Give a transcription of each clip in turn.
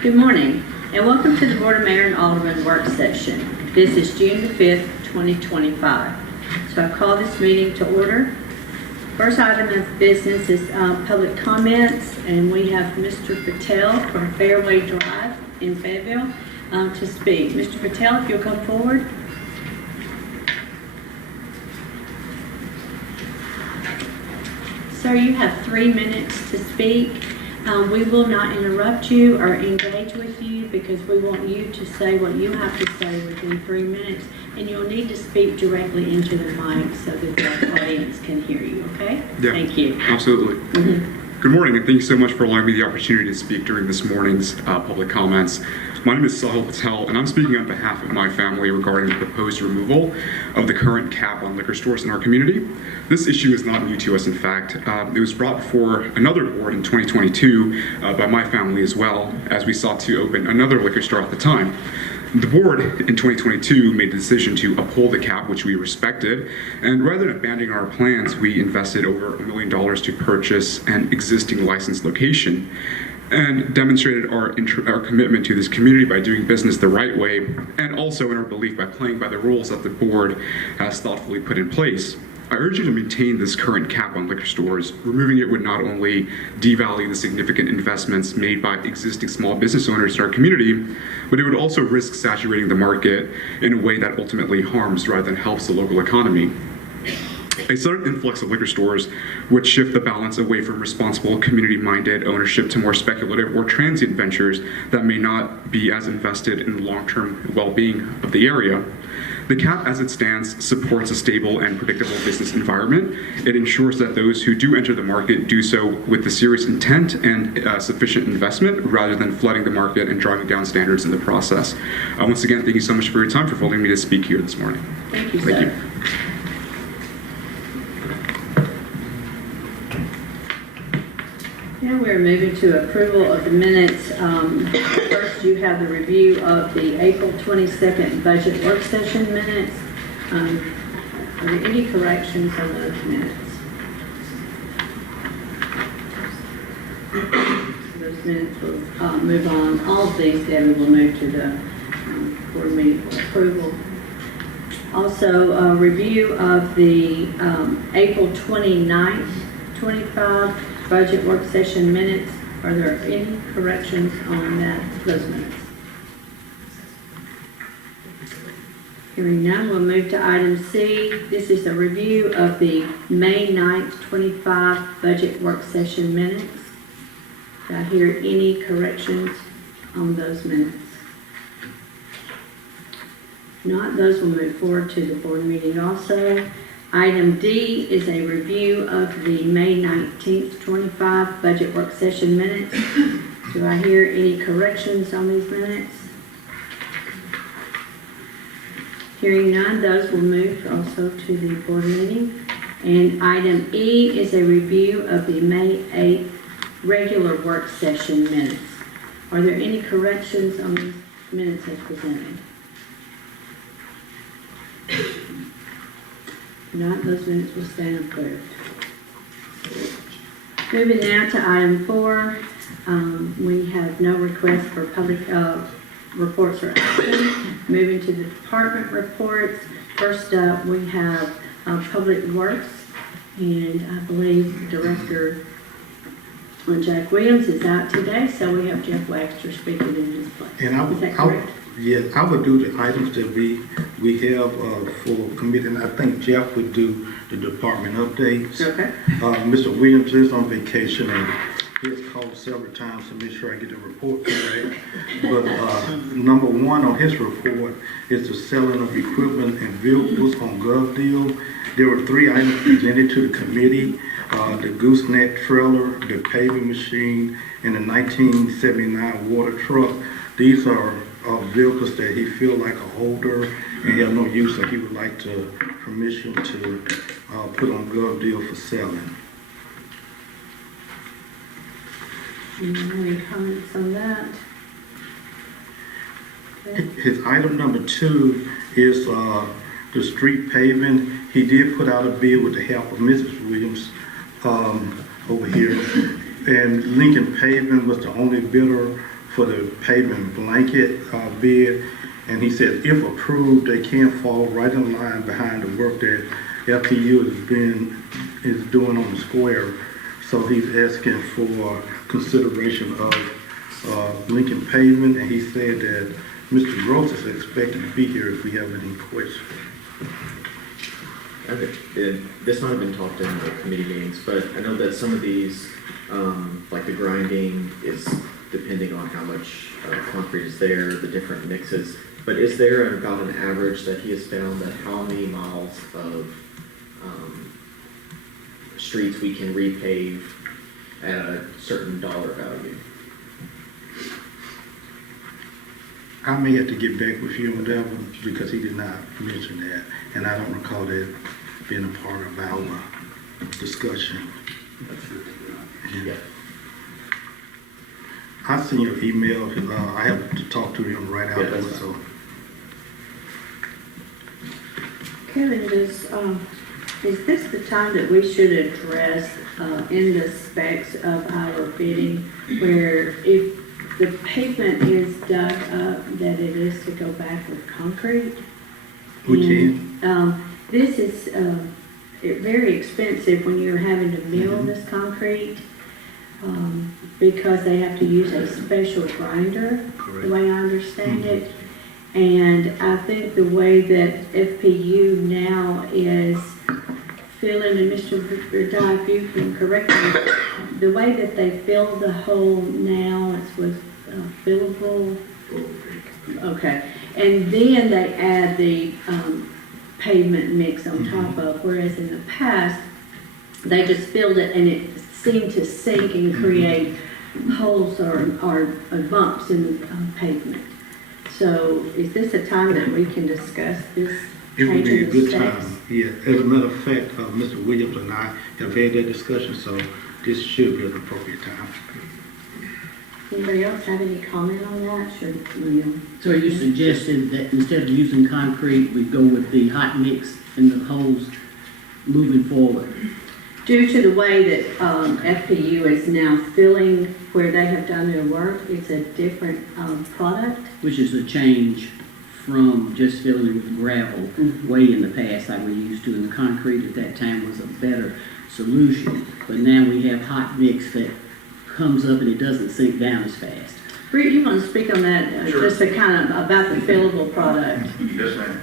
Good morning, and welcome to the Board of Mayor and Alderman work session. This is June the 5th, 2025. So I call this meeting to order. First item of business is public comments, and we have Mr. Patel from Fairway Drive in Fayetteville to speak. Mr. Patel, if you'll come forward. Sir, you have 3 minutes to speak. We will not interrupt you or engage with you because we want you to say what you have to say within 3 minutes, and you'll need to speak directly into the mic so that the audience can hear you, okay? Yeah, thank you. Absolutely. Good morning, and thank you so much for allowing me the opportunity to speak during this morning's public comments. My name is Sahil Patel, and I'm speaking on behalf of my family regarding the proposed removal of the current cap on liquor stores in our community. This issue is not new to us, in fact. It was brought before another board in 2022 by my family as well, as we sought to open another liquor store at the time. The board in 2022 made the decision to uphold the cap, which we respected, and rather than abandoning our plans, we invested over $1 million to purchase an existing licensed location and demonstrated our commitment to this community by doing business the right way, and also in our belief by playing by the rules that the board has thoughtfully put in place. I urge you to maintain this current cap on liquor stores. Removing it would not only devalue the significant investments made by existing small business owners in our community, but it would also risk saturating the market in a way that ultimately harms rather than helps the local economy. A sudden influx of liquor stores would shift the balance away from responsible, community-minded ownership to more speculative or transient ventures that may not be as invested in the long-term well-being of the area. The cap, as it stands, supports a stable and predictable business environment. It ensures that those who do enter the market do so with the serious intent and sufficient investment rather than flooding the market and driving down standards in the process. Once again, thank you so much for your time, for allowing me to speak here this morning. Thank you, sir. Thank you. Now we're moving to approval of the minutes. First, you have the review of the April 22nd budget work session minutes. Are there any corrections on those minutes? Those minutes will move on. All of these, Debbie, will move to the board meeting for approval. Also, a review of the April 29th, 25 budget work session minutes. Are there any corrections on those minutes? Hearing none, we'll move to item C. This is a review of the May 9th, 25 budget work session minutes. Do I hear any corrections on those minutes? If not, those will move forward to the board meeting also. Item D is a review of the May 19th, 25 budget work session minutes. Do I hear any corrections on these minutes? Hearing none, those will move also to the board meeting. And item E is a review of the May 8th regular work session minutes. Are there any corrections on these minutes as presented? Not, those minutes will stand approved. Moving now to item 4, we have no request for public reports or action. Moving to the department reports. First up, we have Public Works, and I believe Director Jack Williams is out today, so we have Jeff Waxter speaking in his place. And is that correct? Yes, I would do the items that we have for committee, and I think Jeff would do the department updates. Okay. Mr. Williams is on vacation, and he has called several times to make sure I get the report correct. But number 1 on his report is the selling of equipment and vehicles on GovDeal. There were 3 items presented to the committee: the gooseneck trailer, the paving machine, and the 1979 water truck. These are vehicles that he feel like a holder and he have no use, that he would like to permission to put on GovDeal for selling. Any comments on that? Okay. His item number 2 is the street paving. He did put out a bid with the help of Mrs. Williams over here, and Lincoln Paving was the only bidder for the pavement blanket bid. And he said if approved, they can fall right in line behind the work that FPU is doing on the square. So he's asking for consideration of Lincoln pavement, and he said that Mr. Gross is expected to be here if we have any questions. Okay, this might have been talked in the committee meetings, but I know that some of these, like the grinding is depending on how much concrete is there, the different mixes. But is there about an average that he has found that how many miles of streets we can repave at a certain dollar value? I may have to get back with you on that one because he did not mention that, and I don't recall that being a part of our discussion. Yeah. I sent you an email. I have to talk to him right Yeah, afterwards. that's So Kevin, is this the time that we should address in the specs of our bidding where if the pavement is dug up, that it is to go back with concrete? we And, can. This is very expensive when you're having to mill this concrete because they have to use a special grinder, the way I understand it. And I think the way that FPU now is filling, and Mr. Verdine, if you can correct me, the way that they fill the hole now is with fillable. Okay, and then they add the pavement mix on top of, whereas in the past, they just filled it and it seemed to sink and create holes or bumps in the pavement. So is this a time that we can discuss this It would change be a in the good specs? time. Yeah. As a matter of fact, Mr. Williams and I have had that discussion, so this should be an appropriate time. Anybody else have any comment on that? Should we? So you suggested that instead of using concrete, we go with the hot mix in the holes moving forward? Due to the way that FPU is now filling where they have done their work, it's a different product. Which is a change from just filling it with gravel way in the past like we used to. And the concrete at that time was a better solution. But now we have hot mix that comes up and it doesn't sink down as fast. Bree, you want to speak on that, Sure. just to kind of about the fillable product? Yes, ma'am.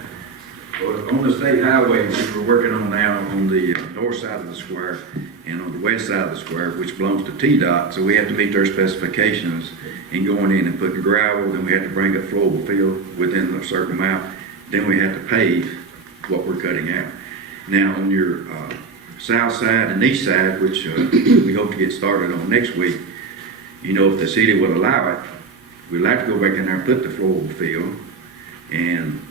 Well, on the state highway, which we're working on now on the north side of the square and on the west side of the square, which belongs to TDOT, so we have to meet their specifications in going in and putting gravel, then we have to bring up flowable fill within a certain amount, then we have to pave what we're cutting out. Now, on your south side and east side, which we hope to get started on next week, you know, if the city would allow it, we'd like to go back in there and put the flowable fill and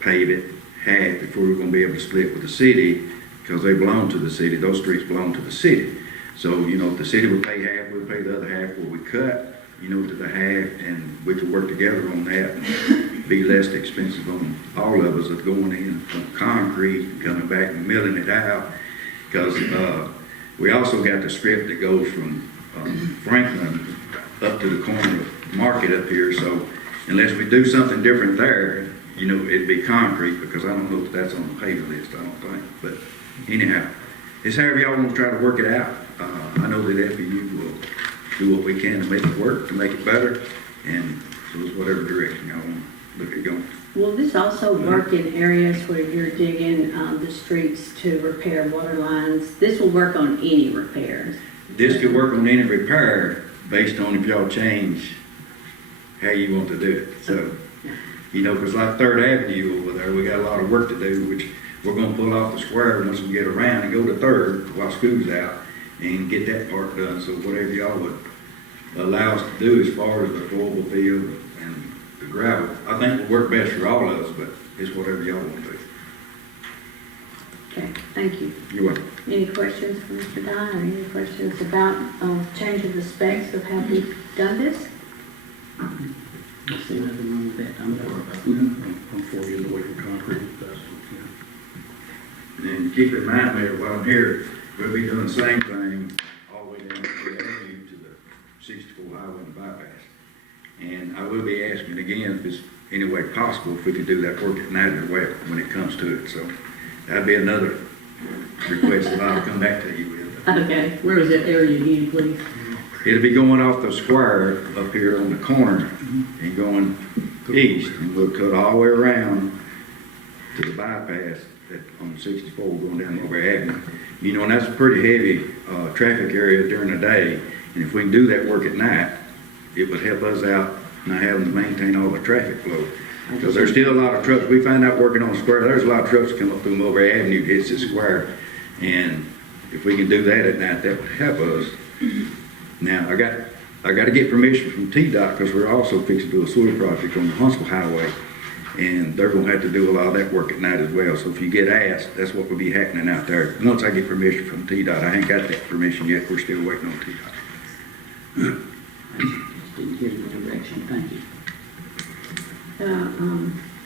pave it half before we're going to be able to split with the city, because they belong to the city. Those streets belong to the city. So, you know, if the city would pay half, we'll pay the other half where we cut, you know, to the half, and we could work together on that and be less expensive on all of us of going in from concrete and coming back and milling it out. Because we also got the strip that goes from Franklin up to the corner of Market up here. So unless we do something different there, you know, it'd be concrete, because I don't know if that's on the paving list, I don't think. But anyhow, it's however y'all want to try to work it out. I know that FEU will do what we can to make it work, to make it better, and so it's whatever direction y'all want to look at going. Will this also work in areas where you're digging the streets to repair water lines? This will work on any repairs. This could work on any repair based on if y'all change how you want to do it. So, you know, because like 3rd Avenue over there, we got a lot of work to do, which we're going to pull off the square once we get around and go to 3rd while school's out and get that part done. So whatever y'all would allow us to do as far as the flowable field and the gravel, I think will work best for all of us, but it's whatever y'all want to do. Okay, thank you. You're welcome. Any questions for Mr. Dye, or any questions about changing the specs of how we've done this? I see nothing wrong with that. I'm for getting away from concrete. And keep in mind, Mayor, while I'm here, we'll be doing the same thing all the way down to the avenue to the 64 highway and bypass. And I will be asking again, if it's any way possible, if we could do that work at night as well when it comes to it. So that'd be another request that I'll come back to you with. Okay, where is that area again, please? It'll be going off the square up here on the corner and going east, and we'll cut all the way around to the bypass on 64 going down Mulberry Avenue. You know, and that's a pretty heavy traffic area during the day, and if we can do that work at night, it would help us out not having to maintain all the traffic flow. Because there's still a lot of trucks. We find out working on the square, there's a lot of trucks come up through Mulberry Avenue, hits the square, and if we can do that at night, that would help us. Now, I got to get permission from TDOT because we're also fixing to do a sewer project on the Huntsville Highway, and they're going to have to do a lot of that work at night as well. So if you get asked, that's what will be happening out there. Once I get permission from TDOT, I ain't got that permission yet. We're still waiting on TDOT. I just didn't hear the direction, thank you.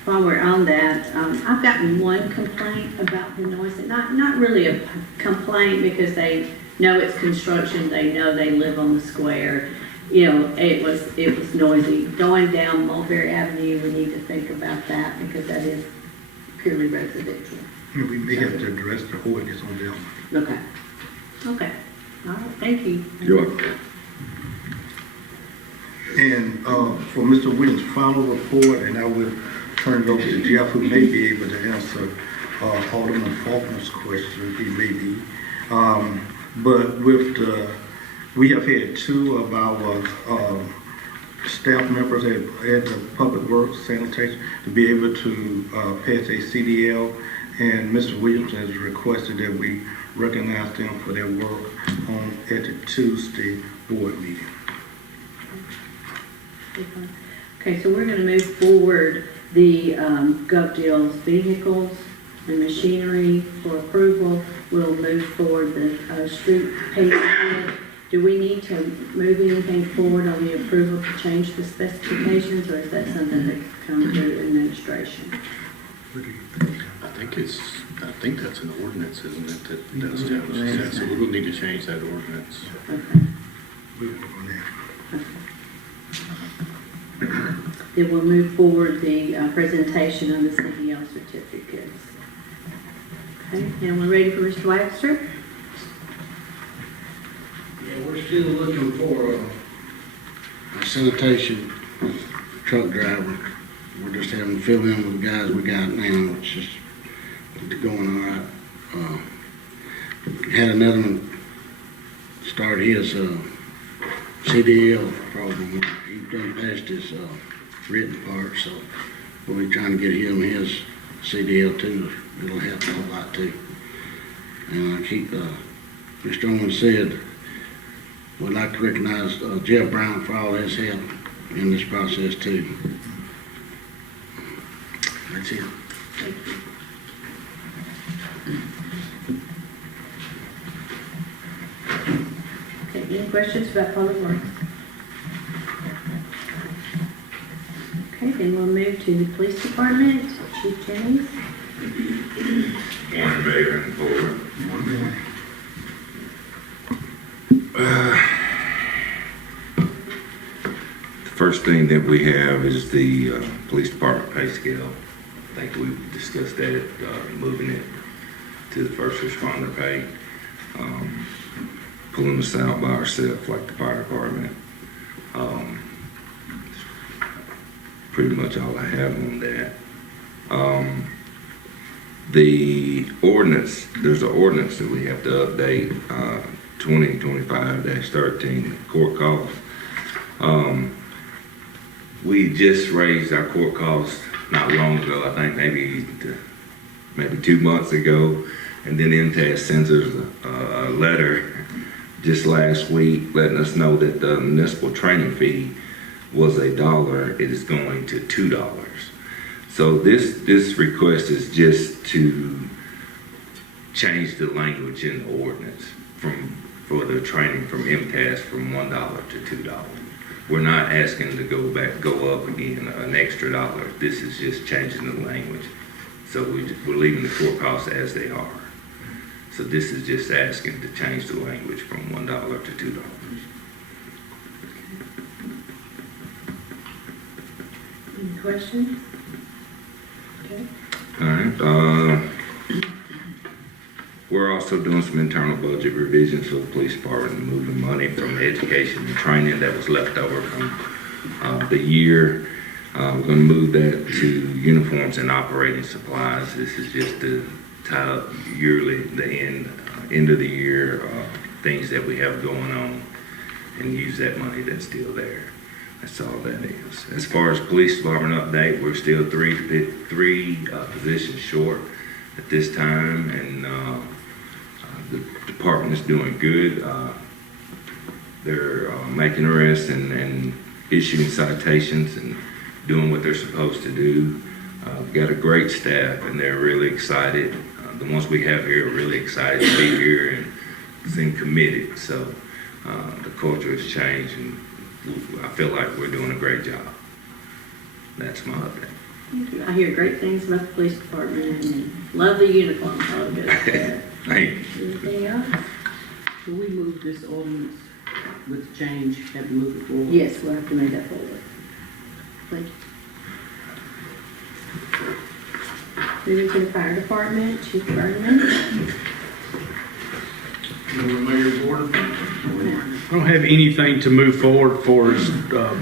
While we're on that, I've gotten one complaint about the noise, and not really a complaint because they know it's construction, they know they live on the square. You know, it was noisy. Going down Mulberry Avenue, we need to think about that because that is purely residential. We may have to address the ordinance on them. Okay. Okay. All right, thank you. You're welcome. And for Mr. Williams' final report, and I will turn it over to Jeff, who may be able to answer Alderman Faulkner's question, he may be. But with we have had two of our staff members at the Public Works Sanitation to be able to pass a CDL, and Mr. Williams has requested that we recognize them for their work at the Tuesday board meeting. Okay, so we're going to move forward the GovDeals vehicles and machinery for approval. We'll move forward the street paving. Do we need to move anything forward on the approval to change the specifications, or is that something that comes through administration? I think that's an ordinance, isn't it, that establishes that, so we'll need to change that ordinance. Okay. We'll work on that. Then we'll move forward the presentation of the CDL certificates. Okay, and we're ready for Mr. Webster? Yeah, we're still looking for a sanitation truck driver. We're just having to fill in with the guys we got now. It's just going all right. Had another one start his CDL program. He's done past his written part, so we'll be trying to get him his CDL too. It'll help a whole lot too. And I keep, Mr. Owens said, we'd like to recognize Jeff Brown for all his help in this process too. That's it. Thank you. Okay, any questions about Public Works? Okay, then we'll move to the Police Department. Chief Jennings. Morning, Mayor and Board. The first thing that we have is the police department pay scale. I think we've discussed that, moving it to the first responder pay, pulling this out by ourselves like the fire department. Pretty much all I have on that. The ordinance, there's an ordinance that we have to update, 2025-13, court calls. We just raised our court costs not long ago, I think maybe 2 months ago, and then MTS sends us a letter just last week letting us know that the municipal training fee was $1, it is going to $2. So this request is just to change the language in the ordinance for the training from MTS from $1 to $2. We're not asking to go up again an extra $1. This is just changing the language. So we're leaving the court costs as they are. So this is just asking to change the language from $1 to $2. questions? Okay. All right, we're also doing some internal budget revisions for the police department, moving money from the education and training that was left over from the year. We're gonna move that to uniforms and operating supplies. This is just to tie up yearly, the end of the year, things that we have going on, and use that money that's still there. That's all that is. As far as police department update, we're still three positions short at this time, and the department is doing good. They're making arrests and issuing citations and doing what they're supposed to do. We've got a great staff, and they're really excited. The ones we have here are really excited to be here and seem committed. So the culture has changed, and I feel like we're doing a great job. That's my update. Thank you. I hear great things about the police department and love the uniforms. All good. Thank you. Anything else? Will we move this ordinance with change, have to move it forward? Yes, we'll have to move that forward. Thank you. Moving to the fire department, Chief Bergman. Mayor Board. I don't have anything to move forward for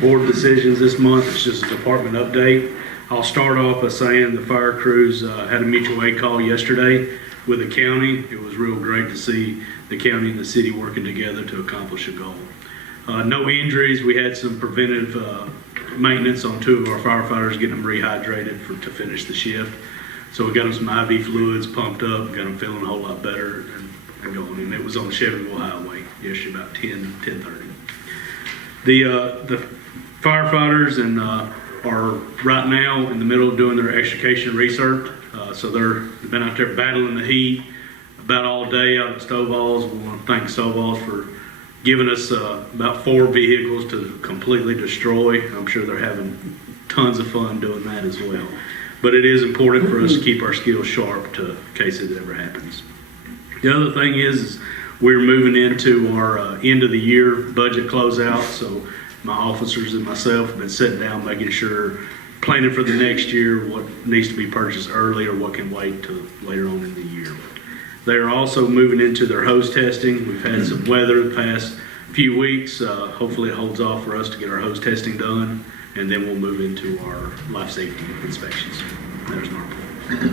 board decisions this month. It's just a department update. I'll start off by saying the fire crews had a mutual aid call yesterday with the county. It was real great to see the county and the city working together to accomplish a goal. No injuries. We had some preventive maintenance on 2 of our firefighters, getting them rehydrated to finish the shift. So we got them some IV fluids pumped up, got them feeling a whole lot better and going. And it was on Chevyville Highway yesterday about 10:30. The firefighters are right now in the middle of doing their extrication research. So they've been out there battling the heat about all day out at Stovall's. We want to thank Stovall's for giving us about 4 vehicles to completely destroy. I'm sure they're having tons of fun doing that as well. But it is important for us to keep our skills sharp in case it ever happens. The other thing is we're moving into our end of the year budget closeout. So my officers and myself have been sitting down making sure, planning for the next year, what needs to be purchased early or what can wait till later on in the year. They are also moving into their hose testing. We've had some weather the past few weeks. Hopefully it holds off for us to get our hose testing done, and then we'll move into our life safety inspections. There's my report.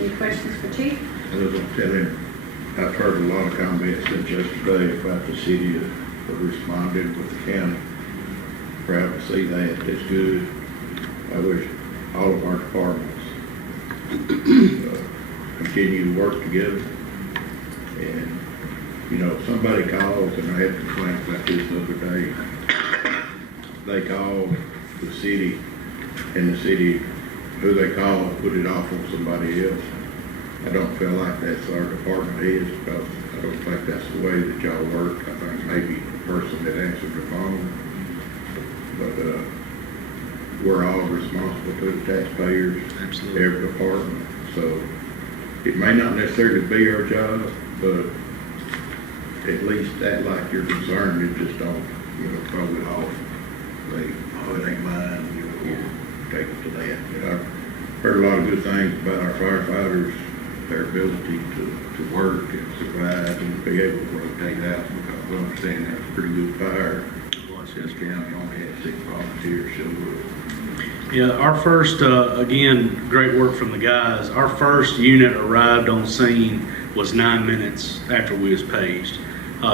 Any questions for Chief? I was going to tell him, I've heard a lot of comments since yesterday about the city have responded with the county. Proud to see that. It's good. I wish all of our departments continue to work together. And, you know, if somebody calls, and I had a complaint about this the other day, they called the city, and the city, who they call, put it off on somebody else. I don't feel like that's our department heads, because I don't think that's the way that y'all work. I think maybe the person that answered the phone, but we're all responsible to the taxpayers, Absolutely. every department. So it may not necessarily be our job, but at least act like you're concerned and just don't, you know, throw it off. Say, oh, it ain't mine, you know, take it to that. You know, I've heard a lot of good things about our firefighters, their ability to work and survive and be able to rotate out, because we understand that's a pretty good fire. This county only had 6 volunteers show up. Yeah, our first, again, great work from the guys. Our first unit arrived on scene was 9 minutes after we was paged.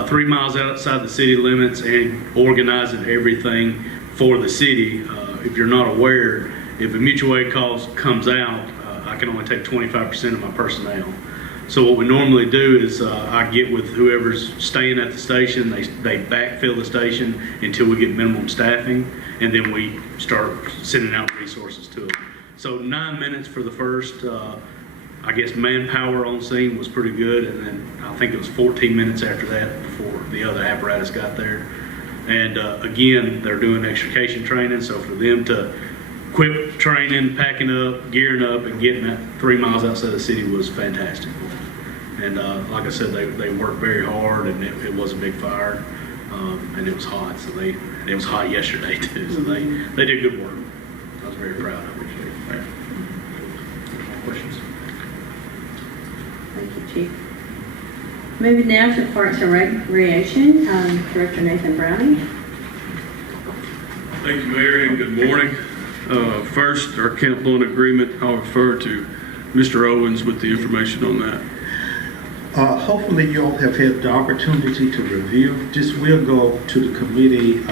3 miles outside the city limits and organizing everything for the city. If you're not aware, if a mutual aid call comes out, I can only take 25% of my personnel. So what we normally do is I get with whoever's staying at the station, they backfill the station until we get minimum staffing, and then we start sending out resources to them. So 9 minutes for the first, I guess, manpower on scene was pretty good, and then I think it was 14 minutes after that before the other apparatus got there. And again, they're doing extrication training, so for them to quit training, packing up, gearing up, and getting that 3 miles outside the city was fantastic. And like I said, they worked very hard, and it was a big fire, and it was hot. So it was hot yesterday too. So they did good work. I was very proud of it. Questions? Thank you, Chief. Moving now to Parks and Recreation, Director Nathan Browning. Thank you, Mayor, and good morning. First, our Camp Loan Agreement, I'll refer to Mr. Owens with the information on that. Hopefully you all have had the opportunity to review. This will go to the committee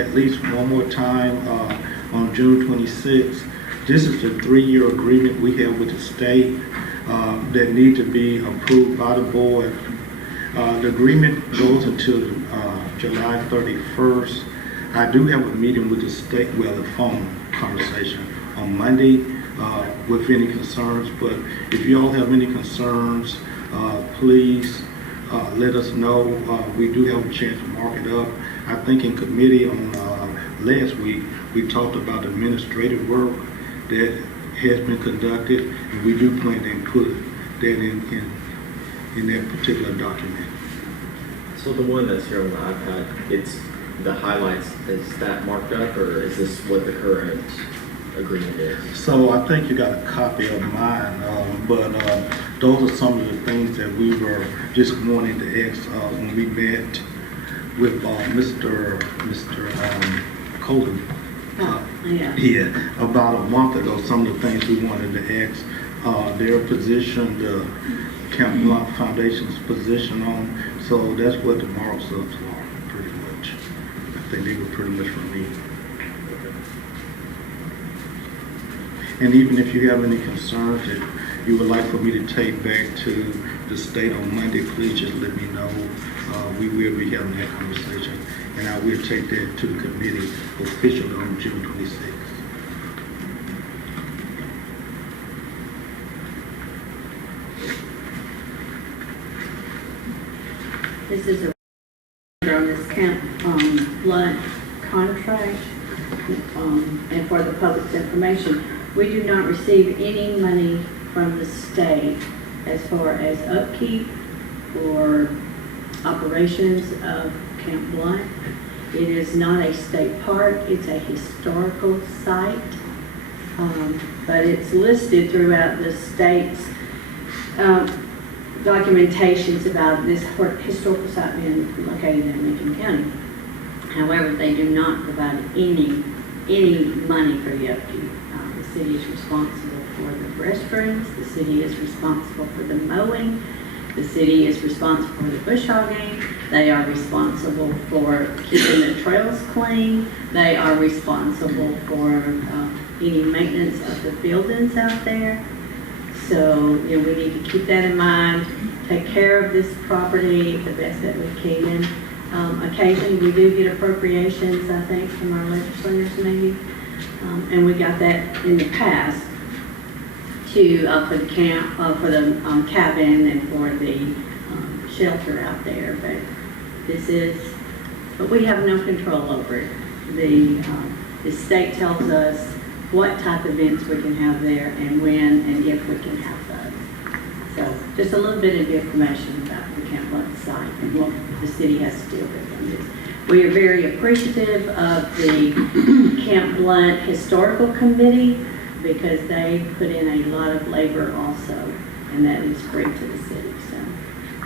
at least one more time on June 26th. This is the 3-year agreement we have with the state that need to be approved by the board. The agreement goes until July 31st. I do have a meeting with the state, well, a phone conversation on Monday with any concerns, but if you all have any concerns, please let us know. We do have a chance to mark it up. I think in committee on last week, we talked about administrative work that has been conducted, and we do plan to include that in that particular document. So the one that's here on the iPad, it's the highlights, is that marked up, or is this what the current agreement is? So I think you got a copy of mine, but those are some of the things that we were just wanting to ask when we met with Mr. Colton. Yeah. About a month ago, some of the things we wanted to ask their position, the Camp Blunt Foundation's position on. So that's what the marks ups are, pretty much. I think they were pretty much from me. And even if you have any concerns that you would like for me to take back to the state on Monday, please just let me know. We will be having that conversation, and I will take that to the committee officially on June 26th. This is a on this Camp Blunt contract, and for the public's information, we do not receive any money from the state as far as upkeep or operations of Camp Blunt. It is not a state park, it's a historical site, but it's listed throughout the state's documentations about this historical site being located in Lincoln County. However, they do not provide any money for the upkeep. The city is responsible for the restrooms, the city is responsible for the mowing, the city is responsible for the bush hogging, they are responsible for keeping the trails clean, they are responsible for any maintenance of the buildings out there. So, we need to keep that in mind, take care of this property the best that we can. Occasionally, we do get appropriations, I think, from our legislators maybe, and we got that in the past to for the camp, for the cabin, and for the shelter out there. But we have no control over it. The state tells us what type of events we can have there and when and if we can have those. So just a little bit of information about the Camp Blunt site and what the city has to deal with on this. We are very appreciative of the Camp Blunt Historical Committee because they put in a lot of labor also, and that is great to the city. So.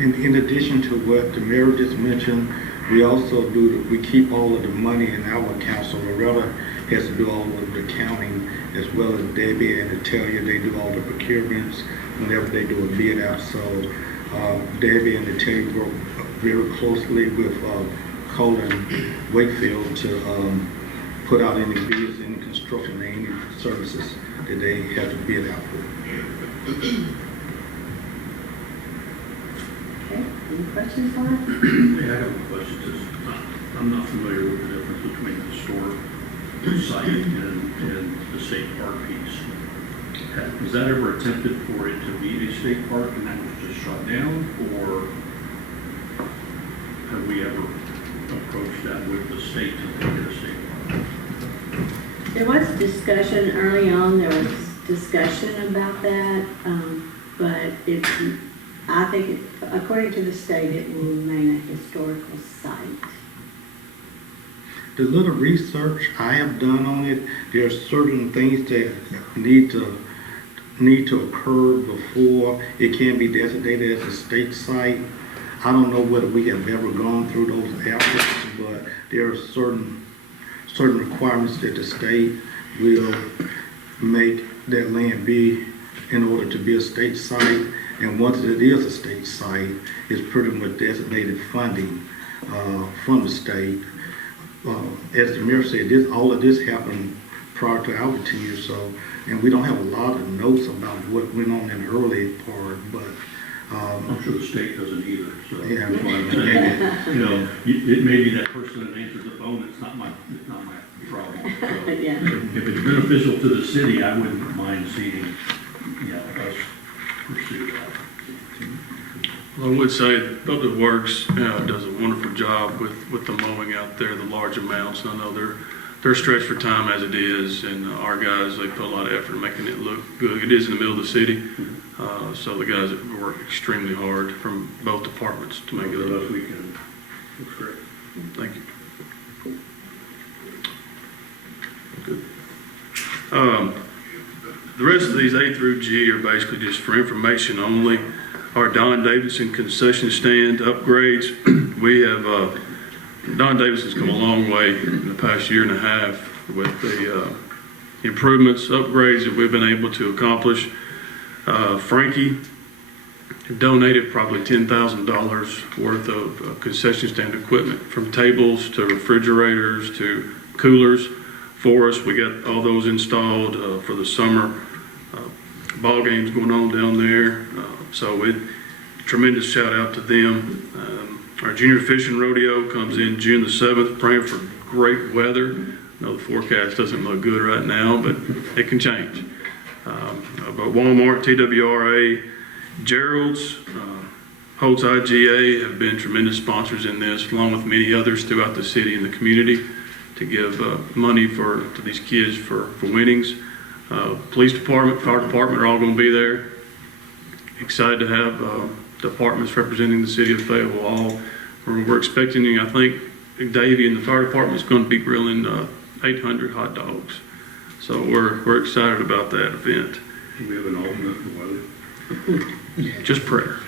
In addition to what the mayor just mentioned, we also we keep all of the money in our account, so Loretta has to do all of the accounting, as well as Debbie and Natalia, they do all the procurements whenever they do a bid out. So Debbie and Natalia work very closely with Colin Wakefield to put out any bids, any construction, any services that they have to bid out for. Okay, any questions on it? Yeah, I have a question. I'm not familiar with the difference between the historic site and the state park piece. Was that ever attempted for it to be a state park and that was just shut down, or have we ever approached that with the state to make it a state park? There was discussion early on. There was discussion about that, but I think, according to the state, it will remain a historical site. the little research I have done on it, there are certain things that need to occur before it can be designated as a state site. I don't know whether we have ever gone through those efforts, but there are certain requirements that the state will make that land be in order to be a state site. And once it is a state site, it's pretty much designated funding from the state. As the mayor said, all of this happened prior to our tenure, so, and we don't have a lot of notes about what went on in the early part, but I'm sure the state doesn't either, so. Yeah. That's why I'm saying, you know, it may be that person that answers the phone, it's not my problem. So Yeah. if it's beneficial to the city, I wouldn't mind seeing, us pursue that. I would say Public Works does a wonderful job with the mowing out there, the large amounts. I know they're stretched for time as it is, and our guys, they put a lot of effort in making it look good. It is in the middle of the city, so the guys work extremely hard from both departments to make it look Last weekend, looks great. Thank you. Good. The rest of these A through G are basically just for information only. Our Don Davidson concession stand upgrades, we have, Don Davidson's come a long way in the past year and a half with the improvements, upgrades that we've been able to accomplish. Frankie donated probably $10,000 worth of concession stand equipment, from tables to refrigerators to coolers for us. We got all those installed for the summer. Ball games going on down there. So tremendous shout out to them. Our junior fishing rodeo comes in June the 7th, praying for great weather. I know the forecast doesn't look good right now, but it can change. But Walmart, TWRA, Gerald's, Holtz IGA have been tremendous sponsors in this, along with many others throughout the city and the community, to give money to these kids for winnings. Police department, fire department are all going to be there. Excited to have departments representing the city of Fayetteville. We're expecting, I think, Davey and the fire department is going to be grilling 800 hot dogs. So we're excited about that event. Do we have an alternate for weather? Just prayer.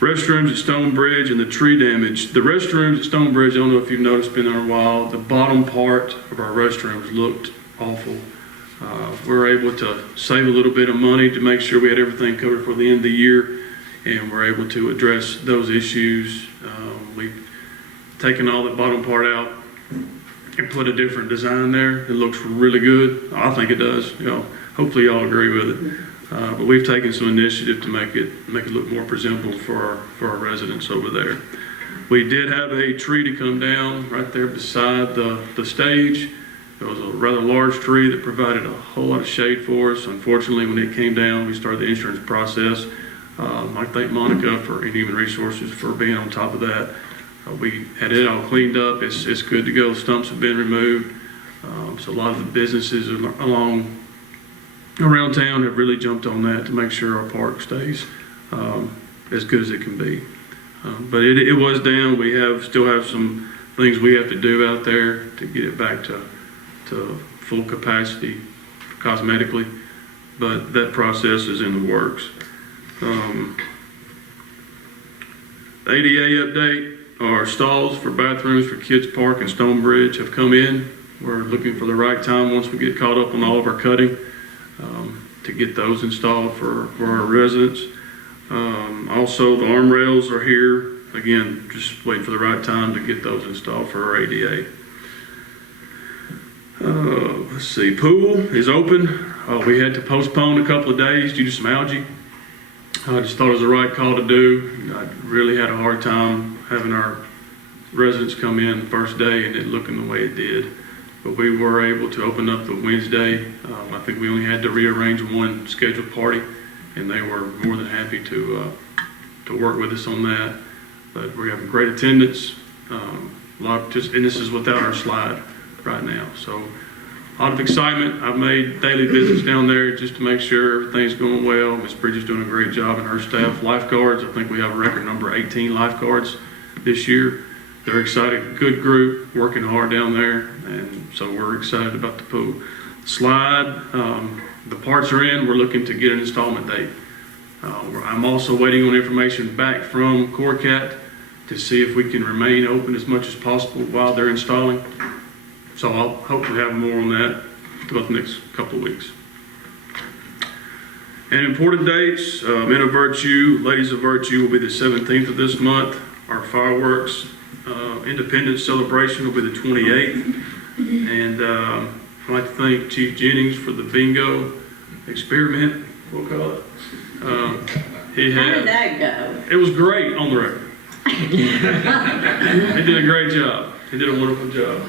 Restrooms at Stonebridge and the tree damage. The restrooms at Stonebridge, I don't know if you've noticed, been there a while, the bottom part of our restrooms looked awful. We were able to save a little bit of money to make sure we had everything covered for the end of the year, and we're able to address those issues. We've taken all that bottom part out and put a different design there. It looks really good. I think it does. Hopefully y'all agree with it. But we've taken some initiative to make it look more presentable for our residents over there. We did have a tree to come down right there beside the stage. It was a rather large tree that provided a whole lot of shade for us. Unfortunately, when it came down, we started the insurance process. I thank Monica and Human Resources for being on top of that. We had it all cleaned up. It's good to go. The stumps have been removed. So a lot of the businesses around town have really jumped on that to make sure our park stays as good as it can be. But it was down. We still have some things we have to do out there to get it back to full capacity cosmetically, but that process is in the works. ADA update, our stalls for bathrooms for Kids Park and Stonebridge have come in. We're looking for the right time once we get caught up on all of our cutting to get those installed for our residents. Also, the arm rails are here. Again, just waiting for the right time to get those installed for our ADA. Let's see, pool is open. We had to postpone a couple of days due to some algae. I just thought it was the right call to do. I really had a hard time having our residents come in the first day and it looking the way it did. But we were able to open up the Wednesday. I think we only had to rearrange one scheduled party, and they were more than happy to work with us on that. But we're having great attendance. And this is without our slide right now. So a lot of excitement. I've made daily visits down there just to make sure everything's going well. Miss Bridget's doing a great job and her staff. Lifeguards, I think we have a record number 18 lifeguards this year. They're excited, good group, working hard down there, and so we're excited about the pool. Slide, the parts are in. We're looking to get an installment date. I'm also waiting on information back from Corcat to see if we can remain open as much as possible while they're installing. So I'll hopefully have more on that throughout the next couple of weeks. And important dates, Men of Virtue, Ladies of Virtue will be the 17th of this month. Our fireworks Independence celebration will be the 28th. And I'd like to thank Chief Jennings for the bingo experiment, we'll call it. How did that go? It was great on the record. He did a great job. He did a wonderful job.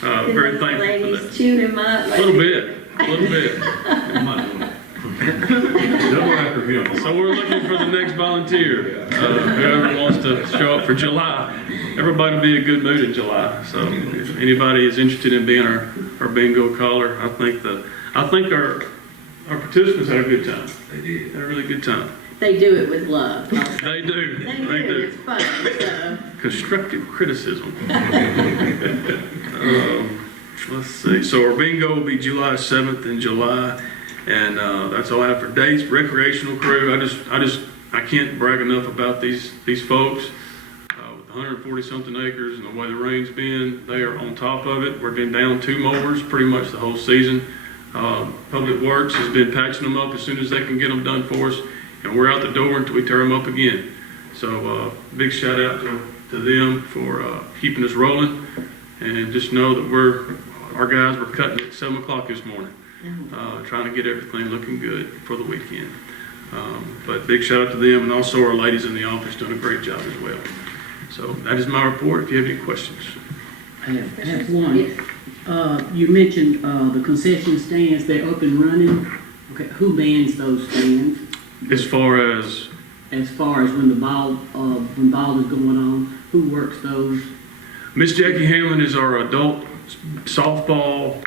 Very thankful for Ladies that. chew him up. A little bit. Double after him. So we're looking for the next volunteer. Whoever wants to show up for July. Everybody will be in a good mood in July. So if anybody is interested in being our bingo caller, I think our participants had a good time. They did. Had a really good time. They do it with love. They do. They do. It's fun. So. Constructive criticism. Let's see. So our bingo will be July 7th in July, and that's all I have for dates. Recreational crew. I can't brag enough about these folks. With 140 something acres and the way the rain's been, they are on top of it. We've been down 2 mowers pretty much the whole season. Public Works has been patching them up as soon as they can get them done for us, and we're out the door until we tear them up again. So big shout out to them for keeping us rolling, and just know that our guys were cutting at 7 o'clock this morning, trying to get everything looking good for the weekend. But big shout out to them, and also our ladies in the office doing a great job as well. So that is my report. If you have any questions. I have one. You mentioned the concession stands, they're up and running. Okay, who mans those stands? As far as when the ball is going on, who works those? Miss Jackie Hamlin is our adult softball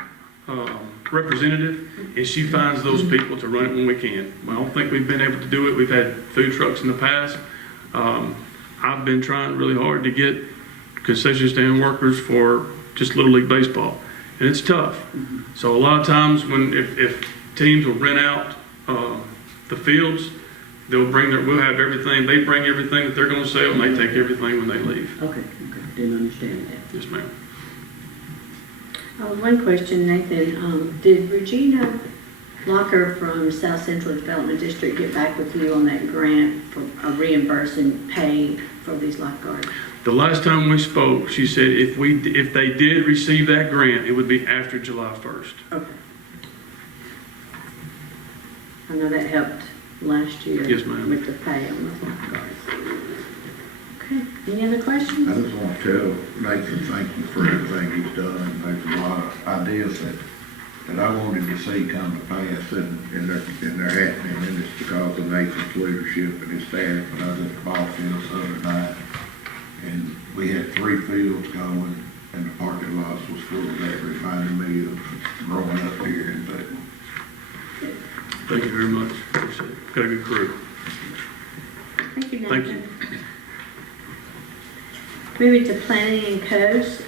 representative, and she finds those people to run it when we can. I don't think we've been able to do it. We've had food trucks in the past. I've been trying really hard to get concession stand workers for just Little League Baseball, and it's tough. So a lot of times if teams will rent out the fields, we'll have everything. They bring everything that they're going to sell, and they take everything when they leave. Okay, didn't understand that. Yes, ma'am. One question, Nathan. Did Regina Locker from South Central Development District get back with you on that grant for reimbursing pay for these lifeguards? The last time we spoke, she said if they did receive that grant, it would be after July 1st. Okay. I know that helped last year. Yes, ma'am. With the pay on those lifeguards. Okay, any other questions? I just want to tell Nathan, thank you for everything he's done. There's a lot of ideas that I wanted to see come to pass, and they're happening, and it's because of Nathan's leadership and his staff. And I was at the ball fields the other night, and we had 3 fields going, and the parking lots was full of that, reminding me of growing up here in Dayton. Thank you very much. Appreciate it. Got a good crew. Thank you, Nathan. Thank you. Moving to planning and codes,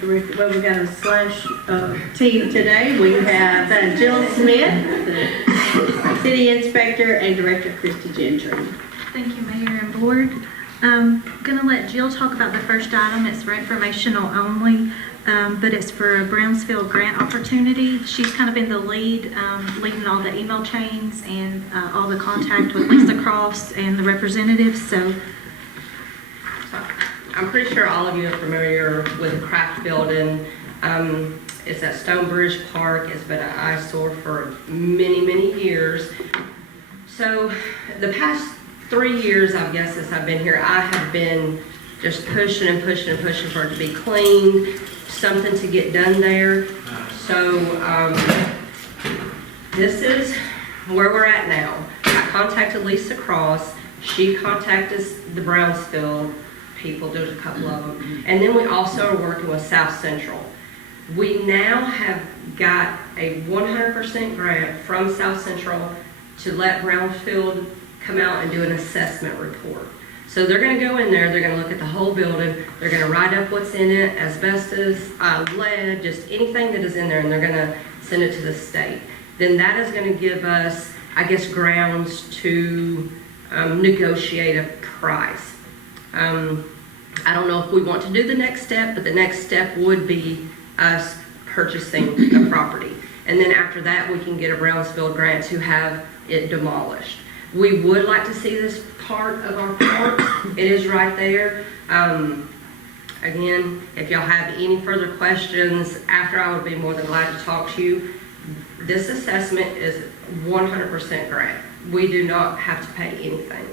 we got a slash team today. We have Jill Smith, the city inspector, and director Christy Gentry. Thank you, Mayor and Board. I'm going to let Jill talk about the first item. It's for informational only, but it's for a Brownsville grant opportunity. She's kind of been the lead, leading all the email chains and all the contact with Lisa Cross and the representatives. So I'm pretty sure all of you are familiar with the Craft Building. It's at Stonebridge Park. It's been an eyesore for many, many years. So the past 3 years, I guess, since I've been here, I have been just pushing and pushing and pushing for it to be clean, something to get done there. So this is where we're at now. I contacted Lisa Cross. She contacted the Brownsville people. There's a couple of them. And then we also are working with South Central. We now have got a 100% grant from South Central to let Brownfield come out and do an assessment report. So they're gonna go in there, they're gonna look at the whole building, they're gonna write up what's in it, asbestos, lead, just anything that is in there, and they're gonna send it to the state. Then that is gonna give us, I guess, grounds to negotiate a price. I don't know if we want to do the next step, but the next step would be us purchasing the property. And then after that, we can get a Brownsfield grant to have it demolished. We would like to see this part of our park. It is right there. Again, if y'all have any further questions after, I would be more than glad to talk to you. This assessment is 100% grant. We do not have to pay anything.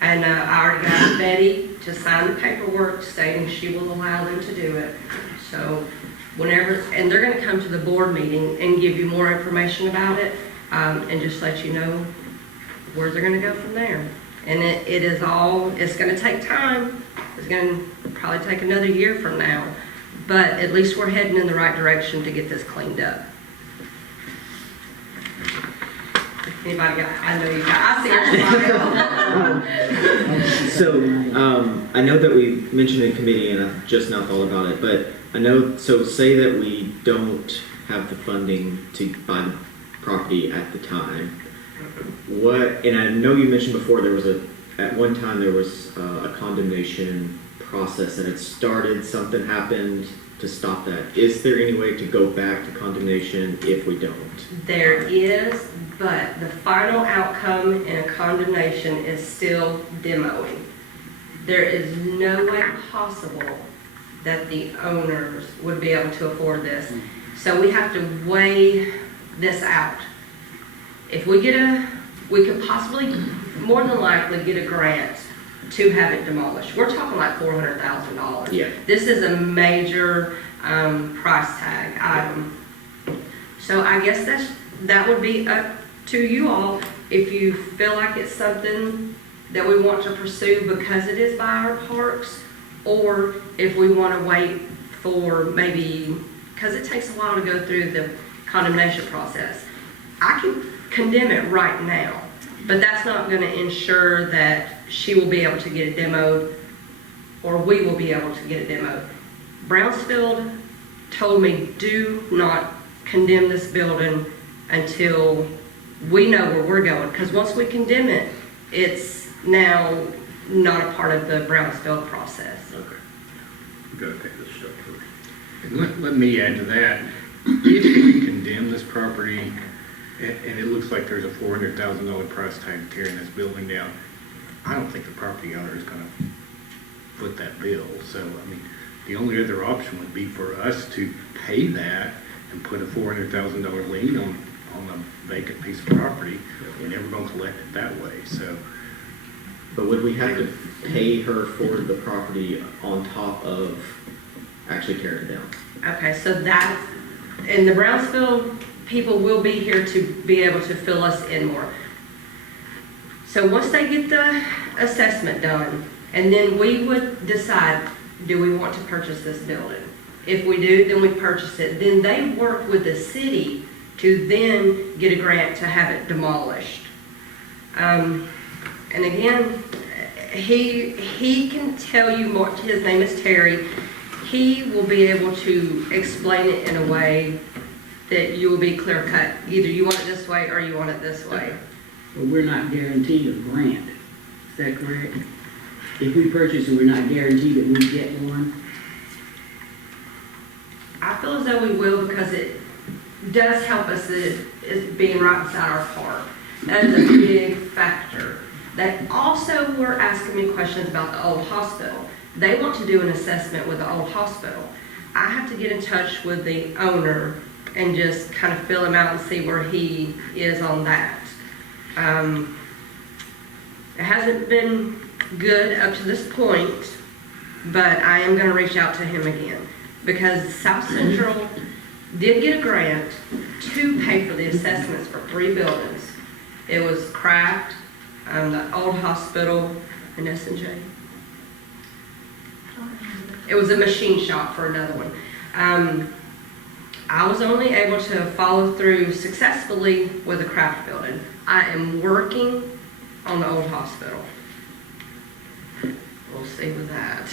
And I already got Betty to sign the paperwork stating she will allow them to do it. So whenever, and they're gonna come to the board meeting and give you more information about it, and just let you know where they're gonna go from there. And it is all, it's gonna take time. It's gonna probably take another year from now, but at least we're heading in the right direction to get this cleaned up. Anybody got, I know you got, I see everybody. So, I know that we mentioned in committee, and I just now thought about it, but I know, so say that we don't have the funding to buy the property at the time. What, and I know you mentioned before there was at one time there was a condemnation process and it started, something happened to stop that. Is there any way to go back to condemnation if we don't? There is, but the final outcome in a condemnation is still demoing. There is no way possible that the owners would be able to afford this. So we have to weigh this out. If we get we could possibly, more than likely, get a grant to have it demolished. We're talking like $400,000. Yeah. This is a major price tag item. So I guess that would be up to you all if you feel like it's something that we want to pursue because it is by our parks, or if we want to wait for maybe, because it takes a while to go through the condemnation process. I can condemn it right now, but that's not going to ensure that she will be able to get it demoed or we will be able to get it demoed. Brownsfield told me do not condemn this building until we know where we're going, because once we condemn it, it's now not a part of the Brownsfield process. Okay. We gotta take this step first. And let me add to that. If we condemn this property, and it looks like there's a $400,000 price tag tearing this building down, I don't think the property owner is gonna foot that bill. So, I mean, the only other option would be for us to pay that and put a $400,000 lien on a vacant piece of property. We're never gonna collect it that way, so. But would we have to pay her for the property on top of actually tearing it down? Okay, so that, and the Brownsville people will be here to be able to fill us in more. So once they get the assessment done, and then we would decide, do we want to purchase this building? If we do, then we purchase it. Then they work with the city to then get a grant to have it demolished. And again, he can tell you more. His name is Terry. He will be able to explain it in a way that you will be clear cut. Either you want it this way or you want it this way. But we're not guaranteed a grant. Is that correct? If we purchase it, we're not guaranteed that we get one. I feel as though we will, because it does help us that it's being right beside our park. That is a big factor. They also were asking me questions about the old hospital. They want to do an assessment with the old hospital. I have to get in touch with the owner and just kind of fill him out and see where he is on that. It hasn't been good up to this point, but I am going to reach out to him again, because South Central did get a grant to pay for the assessments for 3 buildings. It was Kraft, the old hospital, and S&J. It was a machine shop for another one. I was only able to follow through successfully with the craft building. I am working on the old hospital. We'll see with that.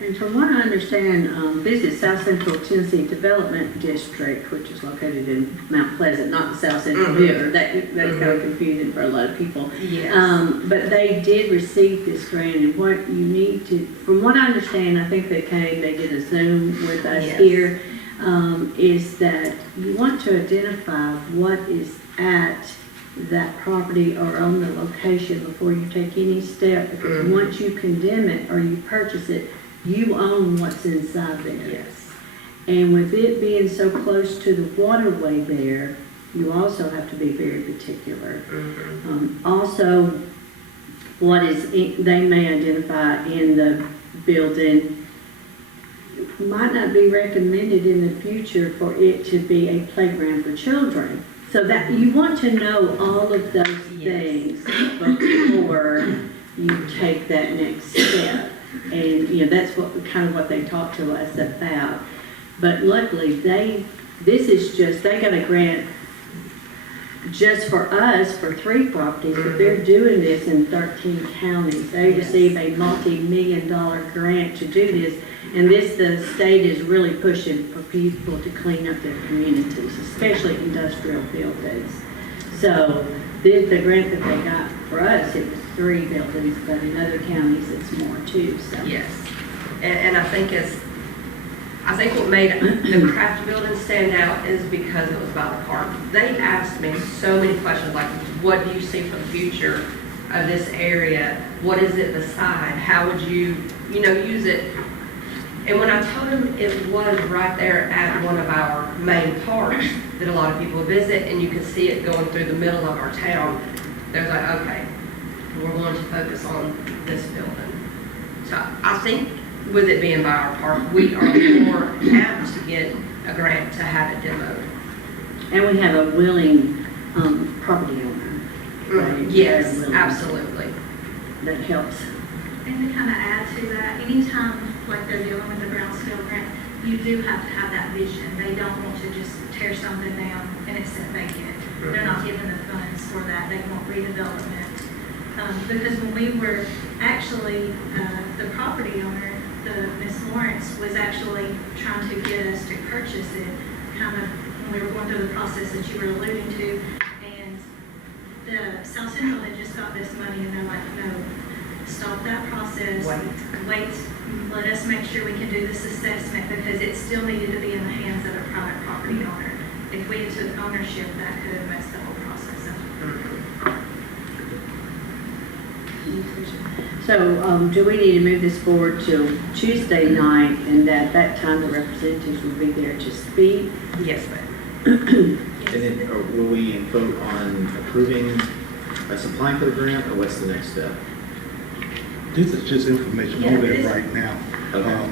And from what I understand, this is South Central Tennessee Development District, which is located in Mount Pleasant, not the South Central River. That's kind of confusing for a lot of people. Yes. But they did receive this grant, and what you need to, from what I understand, I think they did a Zoom with us Yes. here, is that you want to identify what is at that property or on the location before you take any step, because once you condemn it or you purchase it, you own what's inside there. Yes. And with it being so close to the waterway there, you also have to be very particular. Also, what is, they may identify in the building might not be recommended in the future for it to be a playground for children. So that you want to know all of those things before you take that next step. And, you know, that's what kind of what they talked to us about. But luckily, they got a grant just for us for 3 properties, but they're doing this in 13 counties. They receive a multi-million-dollar grant to do this. And the state is really pushing for people to clean up their communities, especially industrial buildings. So the grant that they got for us, it was 3 buildings, but in other counties it's more too. So Yes. And I think what made the craft building stand out is because it was by the park. They asked me so many questions like, what do you see for the future of this area? What is it beside? How would you use it? And when I told them it was right there at one of our main parks that a lot of people visit, and you can see it going through the middle of our town, they're like, okay, we're going to focus on this building. So I think with it being by our park, we are more apt to get a grant to have it demoed. and we have a willing property owner. Right? Yes, Very willing. absolutely. That helps. And to kind of add to that, anytime like they're dealing with the Brownsville grant, you do have to have that vision. They don't want to just tear something down and it's set vacant. They're not given the funds for that. They want redevelopment. Because when we were actually, the property owner, Miss Lawrence, was actually trying to get us to purchase it, kind of when we were going through the process that you were alluding to. And the South Central had just got this money and they're like, no, stop that process. Wait, let us make sure we can do this assessment, because it still needed to be in the hands of a private property owner. If we took ownership, that could have messed the whole process up. So do we need to move this forward till Tuesday night, and at that time the representatives will be there to speak? Yes, ma'am. And then will we vote on approving, applying for the grant, or what's the next step? This is just information on that right now. Okay.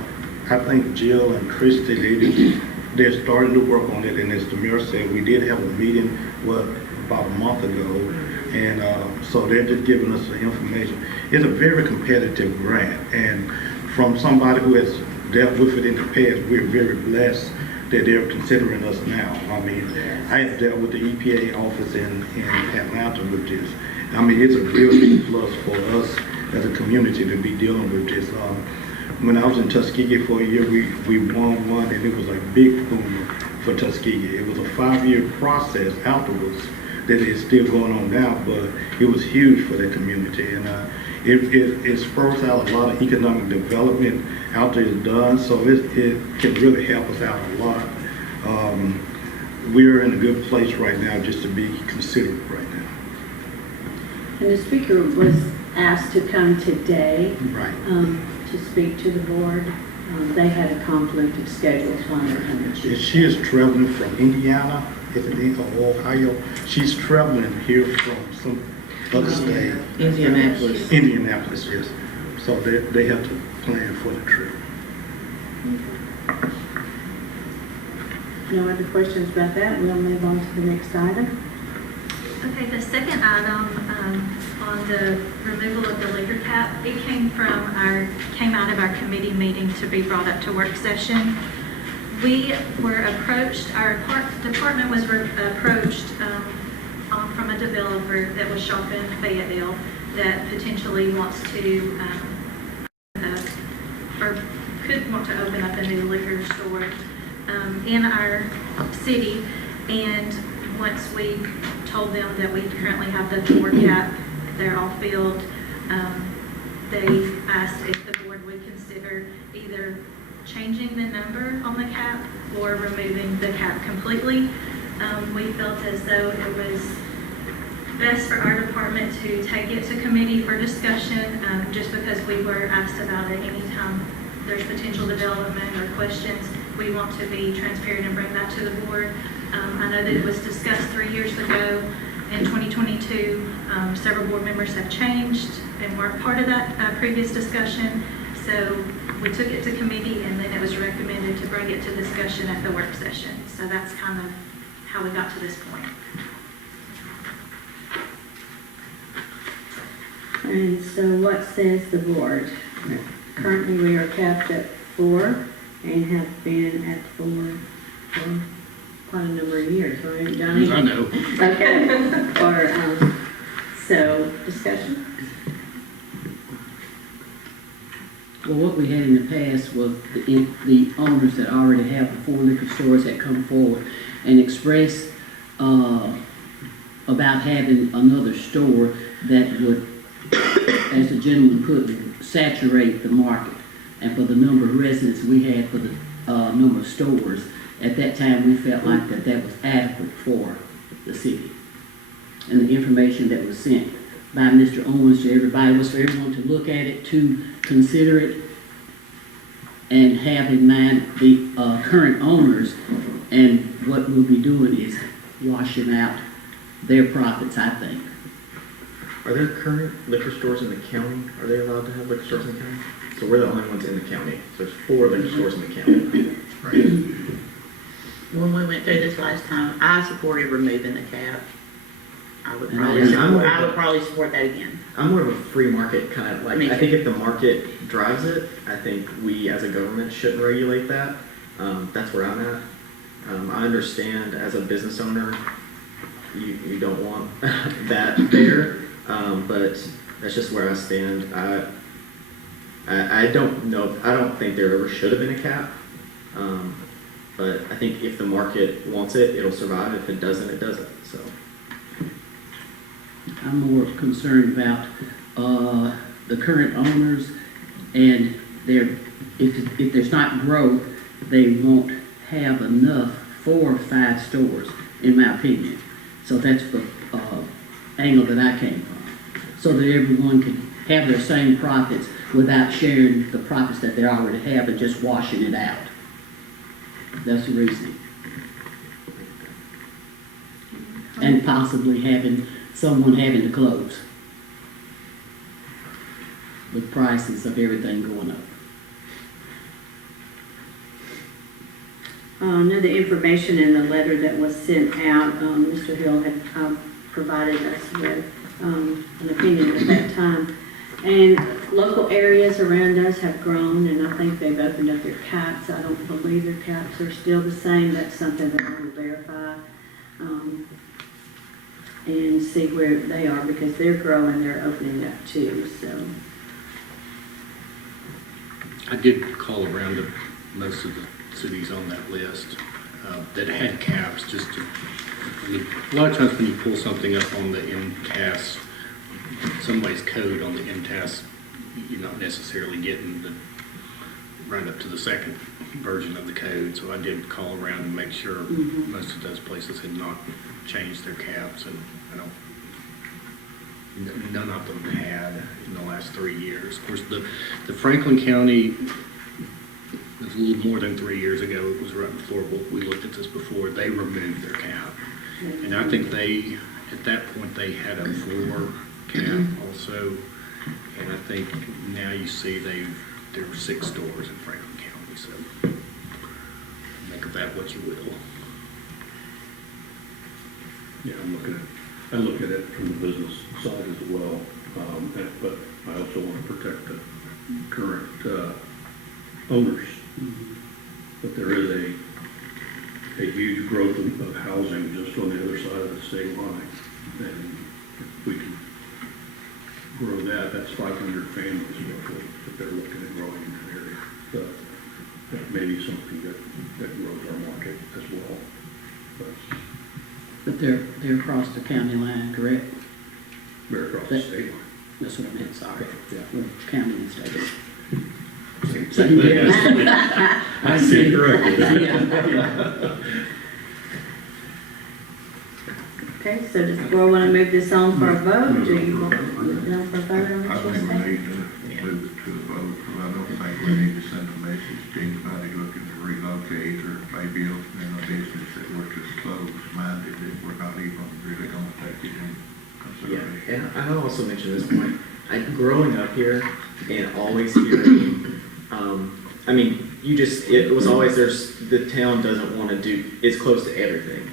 I think Jill and Christy, they're starting to work on it, and as the mayor said, we did have a meeting, about a month ago, and so they're just giving us the information. It's a very competitive grant, and from somebody who has dealt with it in the past, we're very blessed that they're considering us now. I mean, I have dealt with the EPA office in Atlanta with this. I mean, it's a real big plus for us as a community to be dealing with this. When I was in Tuskegee for a year, we won one, and it was a big boom for Tuskegee. It was a 5-year process afterwards that is still going on now, but it was huge for the community, and it spurs out a lot of economic development after it's done, so it can really help us out a lot. We're in a good place right now just to be considered right now. And the speaker was asked to come today Right. to speak to the board. They had a conflict of schedules on their coming. She is traveling from Indiana, Ohio. She's traveling here from some other state. Indianapolis. Indianapolis, yes. So they have to plan for the trip. No other questions about that? We'll move on to the next item. Okay, the second item on the removal of the liquor cap, it came out of our committee meeting to be brought up to work session. We were approached, our department was approached from a developer that was shopping Fayetteville that potentially wants to, or could want to open up a new liquor store in our city. And once we told them that we currently have the 4 cap, they're all filled, they asked if the board would consider either changing the number on the cap or removing the cap completely. We felt as though it was best for our department to take it to committee for discussion, just because we were asked about it anytime there's potential development or questions. We want to be transparent and bring that to the board. I know that it was discussed 3 years ago in 2022. Several board members have changed and weren't part of that previous discussion. So we took it to committee and then it was recommended to bring it to discussion at the work session. So that's kind of how we got to this point. And so what says the board? Currently, we are capped at 4 and have been at 4 for quite a number of years, right, Johnny? I know. Okay. So, discussion? Well, what we had in the past was the owners that already have the 4 liquor stores that come forward and express about having another store that would, as the gentleman put it, saturate the market. And for the number of residents we had for the number of stores, at that time we felt like that was adequate for the city. And the information that was sent by Mr. Owens to everybody was for everyone to look at it, to consider it, and have in mind the current owners. And what we'll be doing is washing out their profits, I think. Are there current liquor stores in the county? Are they allowed to have liquor stores in the county? So we're the only ones in the county. So there's 4 liquor stores in the county. When we went through this last time, I supported removing the cap. I would probably support that again. I'm more of a free market kind of, like, Me I too. think if the market drives it, I think we as a government shouldn't regulate that. That's where I'm at. I understand as a business owner, you don't want that there, but that's just where I stand. I don't know, I don't think there ever should have been a cap, but I think if the market wants it, it'll survive. If it doesn't, it doesn't, so. I'm more concerned about the current owners, and if there's not growth, they won't have enough for 5 stores, in my opinion. So that's the angle that I came from, so that everyone can have their same profits without sharing the profits that they already have and just washing it out. That's the reasoning. And possibly having someone having to close with prices of everything going up. Another information in the letter that was sent out, Mr. Hill had provided us with an opinion at that time. And local areas around us have grown, and I think they've opened up their caps. I don't believe their caps are still the same. That's something that I will verify and see where they are, because they're growing, they're opening up too. So I did call around to most of the cities on that list that had caps, just to, a lot of times when you pull something up on the MTAS, somebody's code on the MTAS, you're not necessarily getting the right up to the second version of the code. So I did call around and make sure most of those places had not changed their caps, and none of them had in the last 3 years. Of course, the Franklin County, it was a little more than 3 years ago. It was right before we looked at this before. They removed their cap, and I think at that point they had a 4 cap also. And I think now you see there are 6 stores in Franklin County. So make of that what you will. Yeah, I look at it from the business side as well, but I also want to protect the current owners. But there is a housing just on the other side of the state line. And if we can grow that, that's 500 families roughly that they're looking at growing in that area. So that may be something that grows our market as well. But they're across the county line, correct? We're across the state line. That's what I meant, sorry. Well, county and state. I see correctly. Okay, so does the board want to move this on for a vote? Do you want to move it on for a vote on I think Tuesday? we need to move it to a vote, because I don't think we need to send a message to anybody looking to relocate or maybe opening a business that we're just closed-minded, that we're not even really gonna take it in Yeah, consideration. and I'll also mention this point. Growing up here and always hearing, I mean, it was always the town doesn't want to do, it's close to everything.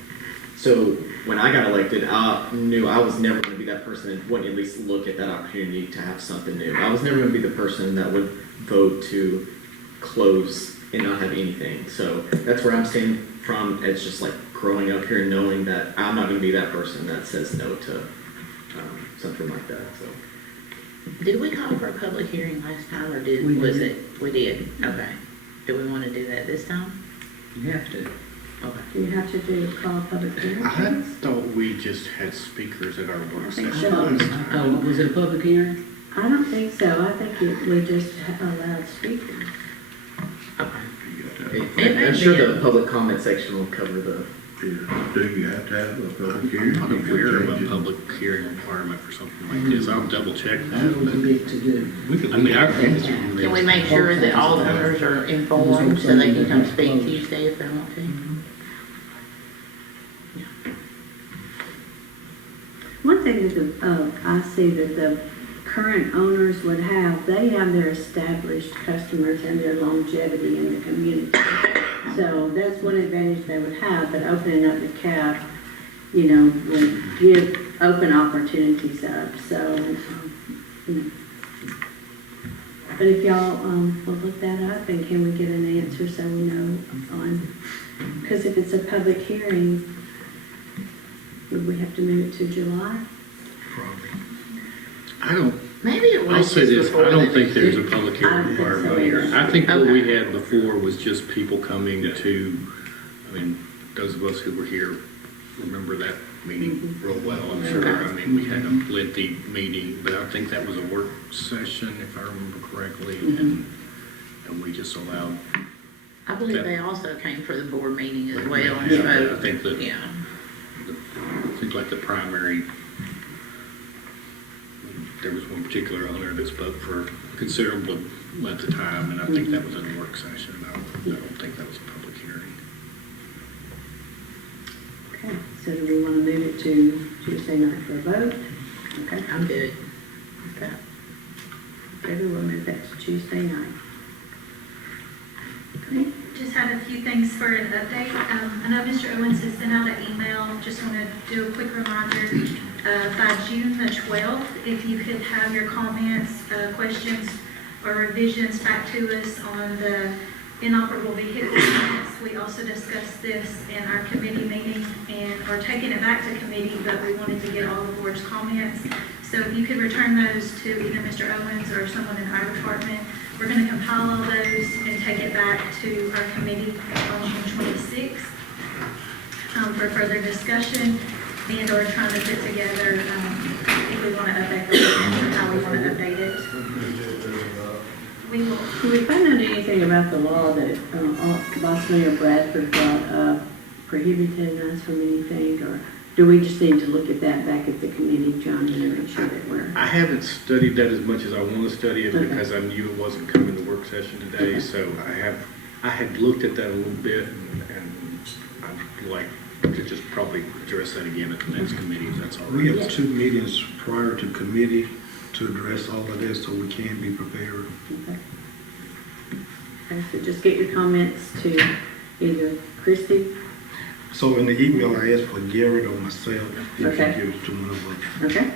So when I got elected, I knew I was never going to be that person that wouldn't at least look at that opportunity to have something new. I was never going to be the person that would vote to close and not have anything. So that's where I'm staying from. It's just like growing up here and knowing that I'm not going to be that person that says no to something like that. So. Did we call for a public hearing last time, or We was did. it? We did, okay. Do we want to do that this time? You have to. Okay. Do you have to call a public hearing? I thought we just had speakers at our work think session. so. Oh, was it a public hearing? I don't think so. I think we just allowed speakers. Okay. I'm sure the public comment section will cover the. Do you have to have a public hearing? I'm aware of a public hearing requirement for something like this. I'll double check I know we that. can get to do. I mean, I can. Can we make sure that all the owners are informed so they can come speak Tuesday if they want to? One thing that I see that the current owners would have, they have their established customers and their longevity in the community. So that's one advantage they would have, but opening up the cap, would give open opportunities up, so, But if y'all, will look that up, and can we get an answer so we know on, because if it's a public hearing, would we have to move it to July? I don't, Maybe it I'll was say just this, before I don't the- think there's a public I hearing don't think requirement so here. either. I think what we Okay. had before was just people coming to, I mean, those of us who were here remember that meeting real well, I'm sure. I mean, we had a lengthy meeting, but I think that was a work session, if I remember correctly, and we just allowed. I believe they also came for the board meeting as well and Yeah, spoke. I think that, Yeah. I think like the primary, there was one particular owner that spoke for a considerable length of time, and I think that was in a work session. I don't think that was a public hearing. Okay, so do we want to move it to Tuesday night for a vote? Okay, I'm good. okay. Okay, we will move that to Tuesday night. Okay. Just had a few things for an update. I know Mr. Owens has sent out an email. Just want to do a quick reminder. By June the 12th, if you could have your comments, questions, or revisions back to us on the inoperable vehicle units. We also discussed this in our committee meeting and are taking it back to committee, but we wanted to get all the board's comments. So if you could return those to either Mr. Owens or someone in our department, we're going to compile all those and take it back to our committee on June 26th for further discussion and or trying to put together if we want to update the law or how we want to update it. We will. Do we find out anything about the law that Boss Mayor Bradford brought up prohibiting us from anything, or do we just need to look at that back at the committee, John, and make sure that we're... I haven't studied that as much as I want to study it Okay. because I knew it wasn't coming to work session today. Okay. So I had looked at that a little bit, and I'd like to just probably address that again at the next committee, if that's all We right. have 2 meetings prior to committee to address all of this, so we can be prepared. Okay. Okay, so just get your comments to either Christie. So in the email, I asked for Garrett or myself, if you Okay. give it to one of us. Okay.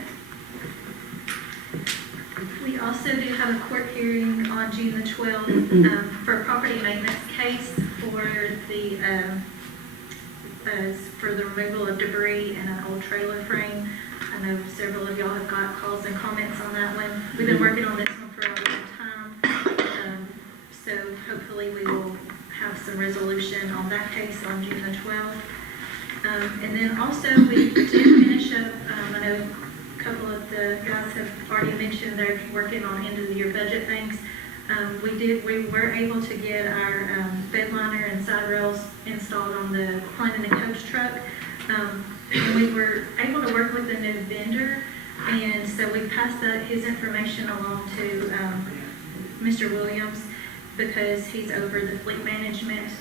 We also do have a court hearing on June the 12th for a property maintenance case for the as for the removal of debris and an old trailer frame. I know several of y'all have got calls and comments on that one. We've been working on this one for a long time. So hopefully we will have some resolution on that case on June the 12th. And then also we did finish up, I know a couple of the guys have already mentioned they're working on end of the year budget things. We were able to get our bed liner and side rails installed on the plane and the coach truck. And we were able to work with a new vendor, and so we passed his information along to Mr. Williams because he's over the fleet management.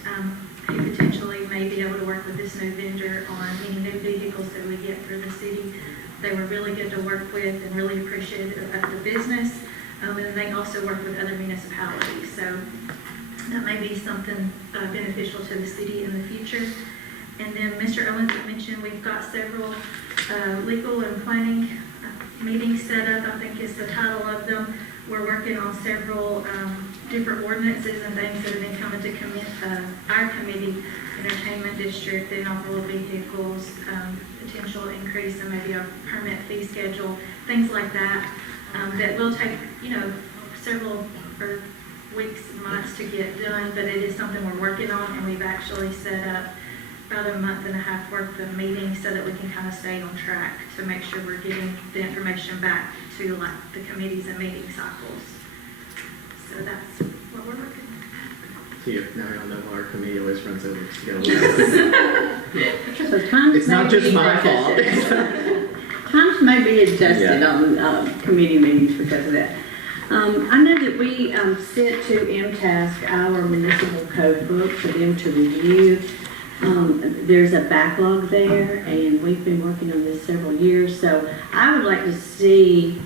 He potentially may be able to work with this new vendor on any new vehicles that we get for the city. They were really good to work with and really appreciative of the business. And they also work with other municipalities. So that may be something beneficial to the city in the future. And then Mr. Owens had mentioned we've got several legal and planning meetings set up, I think is the title of them. We're working on several different ordinances and things that have been coming to our committee, entertainment district, inoperable vehicles, potential increase in maybe a permit fee schedule, things like that, that will take, several weeks, months to get done, but it is something we're working on, and we've actually set up about a month and a half worth of meetings so that we can kind of stay on track to make sure we're getting the information back to like the committees and meeting cycles. So that's what we're working on. So now y'all know why our committee always runs over together. So times It's not may just be my fault. adjusted. Times may be adjusted on committee meetings because of that. I know that we sent to MTask our municipal code book for them to review. There's a backlog there, and we've been working on this several years, so I would like to see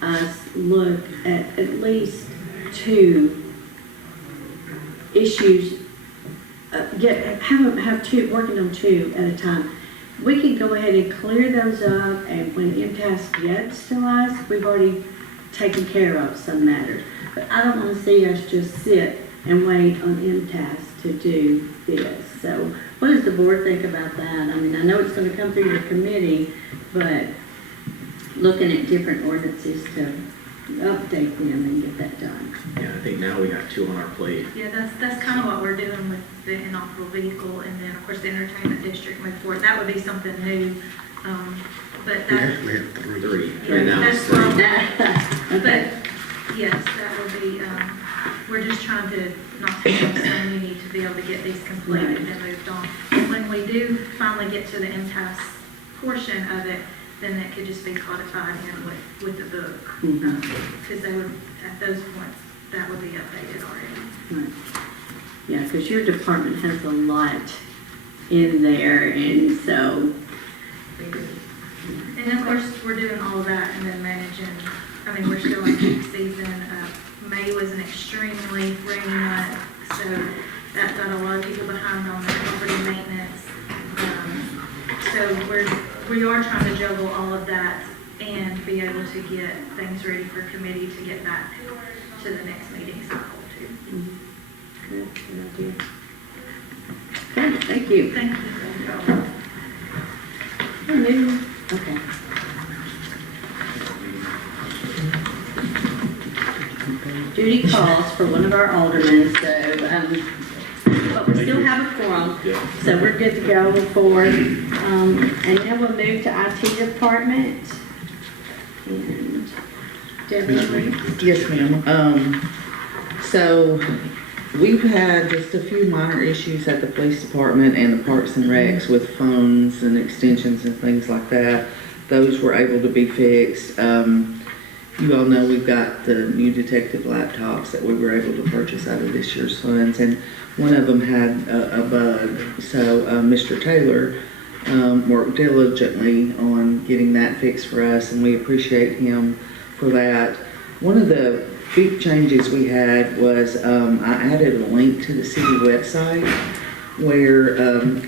us look at least 2 issues, have 2, working on 2 at a time. We can go ahead and clear those up, and when MTask gets to us, we've already taken care of some matters. But I don't want to see us just sit and wait on MTask to do this. So what does the board think about that? I mean, I know it's going to come through the committee, but looking at different ordinances to update them and get that done. Yeah, I think now we got 2 on our plate. Yeah, that's kind of what we're doing with the inoperable vehicle, and then of course the entertainment district move forward. That would be something new, but We that. actually have 3. Yeah, now that's it's 3. But yes, that will be. We're just trying to not take up so we need to be able to get these completed and moved on. And when we do finally get to the impasse portion of it, then that could just be codified in with the book, because they would at those points that would be updated already. Right. Yeah, because your department has a lot in there, and so. And of course, we're doing all of that and then managing. I mean, we're still in peak season. May was an extremely rainy month, so that got a lot of people behind on their property maintenance. So we are trying to juggle all of that and be able to get things ready for committee to get back to the next meeting cycle too. Good idea. Okay, thank you. Thank you. Okay. Duty calls for one of our aldermen, so, but we still have a quorum, so we're good to go forward. And then we'll move to IT department. And Debbie. Yes, ma'am. So we've had just a few minor issues at the police department and the parks and recs with phones and extensions and things like that. Those were able to be fixed. You all know we've got the new detective laptops that we were able to purchase out of this year's funds, and one of them had a bug. So Mr. Taylor worked diligently on getting that fixed for us, and we appreciate him for that. One of the big changes we had was I added a link to the city website where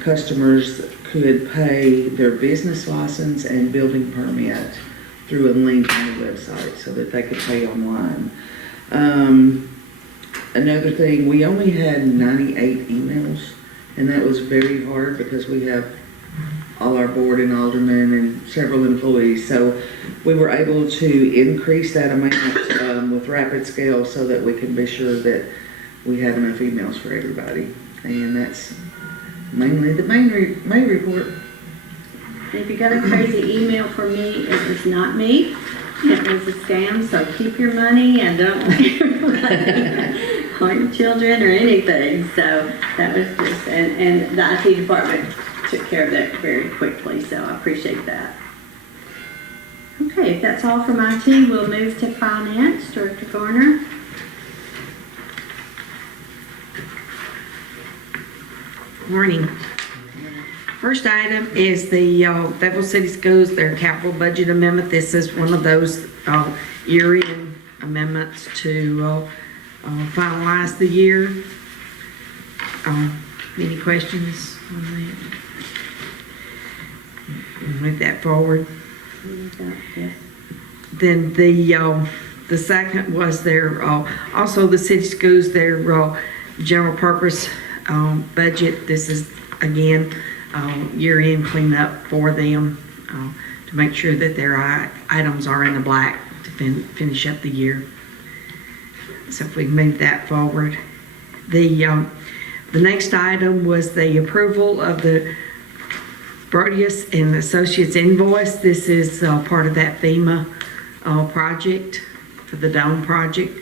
customers could pay their business license and building permit through a link on the website so that they could pay online. Another thing, we only had 98 emails And that was very hard because we have all our board and aldermen and several employees. So we were able to increase that amount with rapid scale so that we can be sure that we have enough emails for everybody. And that's mainly the main report. If you got a crazy email from me, it was not me. It was a scam, so keep your money and don't pay your money or your children or anything. So that was just, and the IT department took care of that very quickly, so I appreciate that. Okay, if that's all from IT, we'll move to finance. Director Garner. Morning. First item is the Fayetteville City Schools, their capital budget amendment. This is one of those year-end amendments to finalize the year. Any questions on that? Move that forward. Yes. Then the second was their also the city schools, their general purpose budget. This is again year-end cleanup for them to make sure that their items are in the black to finish up the year. So if we move that forward, the next item was the approval of the Brodius and Associates invoice. This is part of that BOMA project for the Dome project.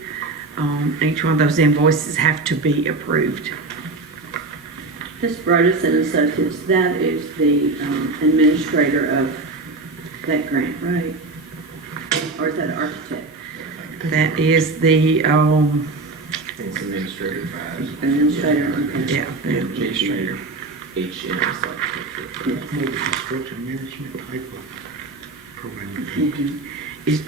Each one of those invoices have to be approved. This Brodus and Associates, that is the administrator of that grant, right? Or is that an architect? That is the It's administrative. Administrator, okay. yeah. Administrator. HM. Construction management type of program. Is,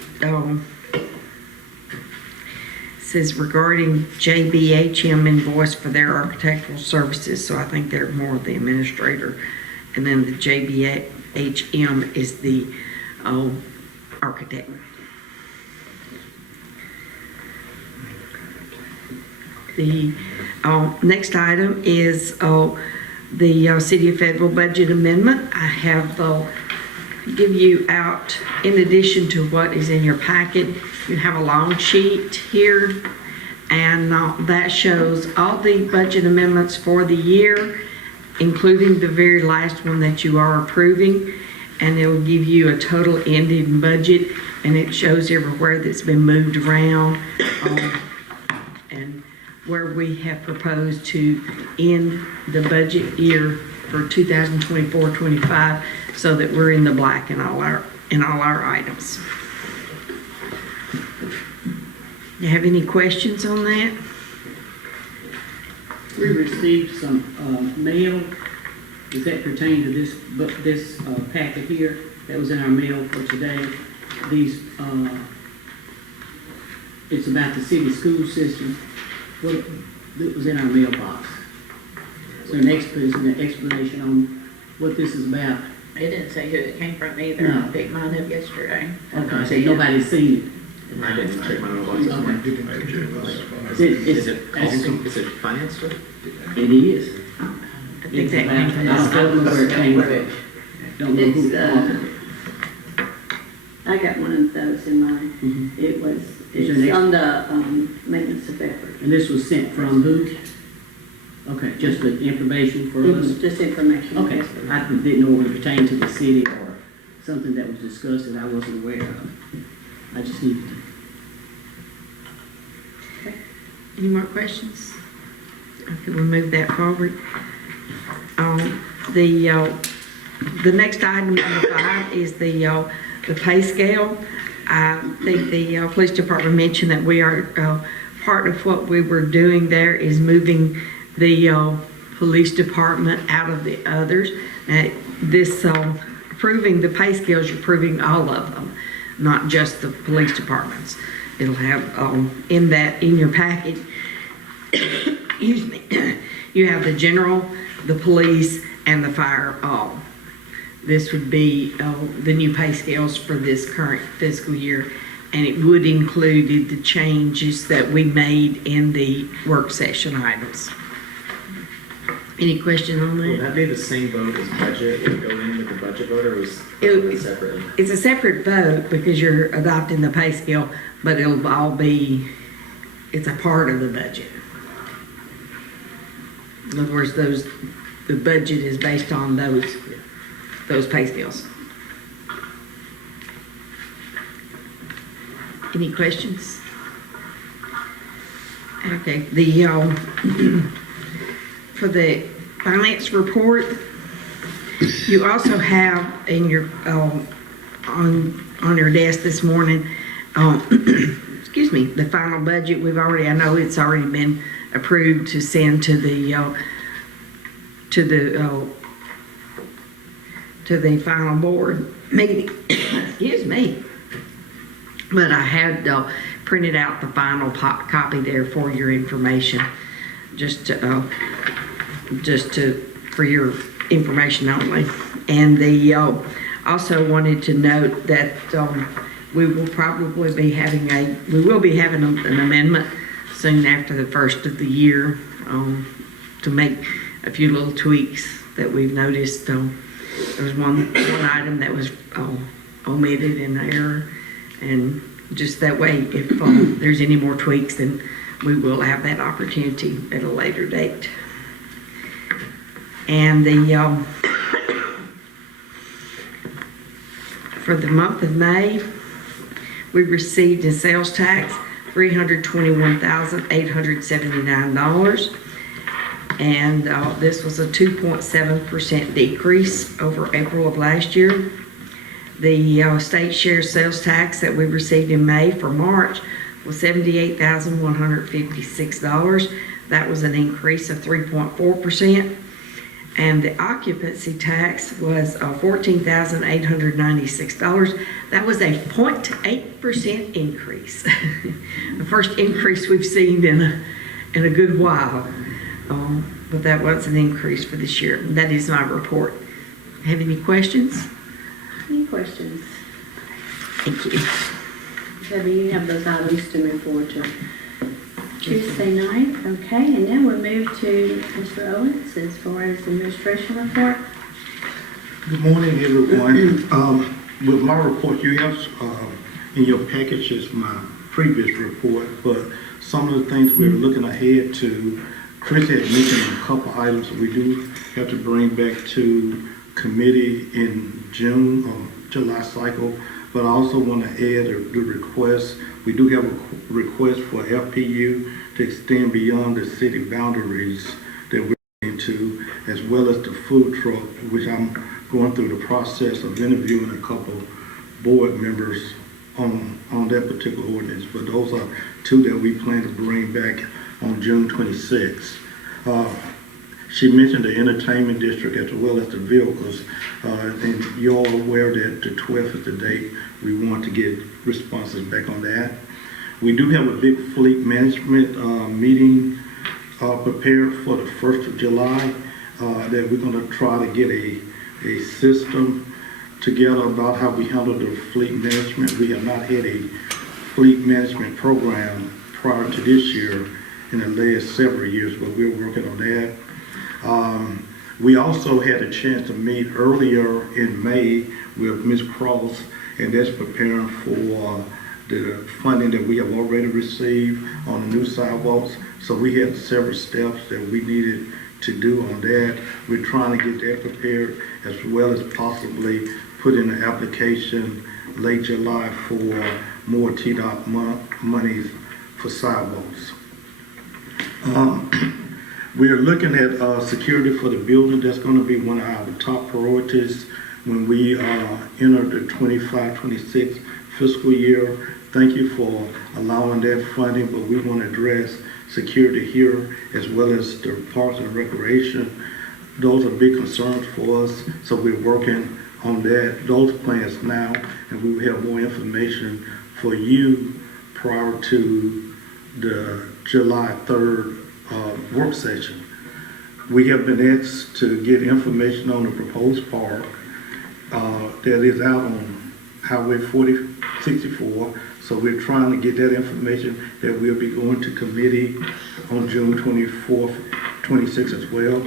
says regarding JBHM invoice for their architectural services, so I think they're more the administrator. And then the JBHM is the architect. The next item is the City of Fayetteville budget amendment. I have give you out, in addition to what is in your packet, you have a long sheet here, and that shows all the budget amendments for the year, including the very last one that you are approving, and it will give you a total ending budget, and it shows everywhere that's been moved around and where we have proposed to end the budget year for 2024-25 so that we're in the black in all our items. You have any questions on that? We received some mail. Does that pertain to this packet here that was in our mail for today? These it's about the city school system. What it was in our mailbox. So an explanation on what this is about. It didn't say who it came from either. No. I picked mine up yesterday. Okay, so nobody's seen it. I didn't check my mailbox this morning. Is it finance stuff? It is. I think that came from I don't know where it came from. Don't know who It's, I got one of those in mine. It was, Is there it's an on the maintenance of effort. And this was sent from who? Okay, just the information for us? Just information. Okay, I didn't know it pertained to the city or something that was discussed that I wasn't aware of. I just needed to. Any more questions? Okay, we'll move that forward. The next item, number 5, is the pay scale. I think the police department mentioned that we are, part of what we were doing there is moving the police department out of the others. This approving the pay scales, you're approving all of them, not just the police departments. It'll have in your packet, excuse me, you have the general, the police, and the fire all. This would be the new pay scales for this current fiscal year, and it would include the changes that we made in the work session items. Any question on Will that? that be the same vote as budget? Will it go in with the budget vote, or was It- it separately? It's a separate vote because you're adopting the pay scale, but it'll all be, it's a part of the budget. In other words, the budget is based on those pay scales. Any questions? Okay, for the finance report, you also have in your, on your desk this morning, excuse me, the final budget. I know it's already been approved to send to the final board meeting. Excuse me. But I had printed out the final copy there for your information, for your information only. And also wanted to note that we will be having an amendment soon after the first of the year to make a few little tweaks that we've noticed. There was one item that was omitted in the error, and just that way, if there's any more tweaks, then we will have that opportunity at a later date. And for the month of May, we received in sales tax $321,879. And this was a 2.7% decrease over April of last year. The state share sales tax that we received in May for March was $78,156. That was an increase of 3.4%. And the occupancy tax was $14,896. That was a 0.8% increase. The first increase we've seen in a good while. But that was an increase for this year. That is my report. Have any questions? Any questions? Thank you. Debbie, you have those items to move forward to Tuesday night. Okay, and then we'll move to Mr. Owens as far as the administration report. Good morning, everyone. With my report, you have in your package is my previous report, but some of the things we're looking ahead to, Chris had mentioned a couple items that we do have to bring back to committee in June or July cycle, but I also want to add the request. We do have a request for FPU to extend beyond the city boundaries that we're into, as well as the food truck, which I'm going through the process of interviewing a couple board members on that particular ordinance. But those are two that we plan to bring back on June 26th. She mentioned the entertainment district as well as the vehicles, and you're all aware that the 12th is the date we want to get responses back on that. We do have a big fleet management meeting prepared for the 1st of July that we're going to try to get a system together about how we handle the fleet management. We have not had a fleet management program prior to this year in the last several years, but we're working on that. We also had a chance to meet earlier in May with Ms. Cross, and that's preparing for the funding that we have already received on the new sidewalks. So we had several steps that we needed to do on that. We're trying to get that prepared, as well as possibly put in an application late July for more TDOT monies for sidewalks. We are looking at security for the building. That's going to be one of our top priorities when we enter the 25-26 fiscal year. Thank you for allowing that funding, but we want to address security here as well as the parks and recreation. Those are big concerns for us, so we're working on those plans now, and we will have more information for you prior to the July 3rd work session. We have been asked to get information on the proposed park that is out on Highway 64. So we're trying to get that information that we'll be going to committee on June 24th, 26th as well.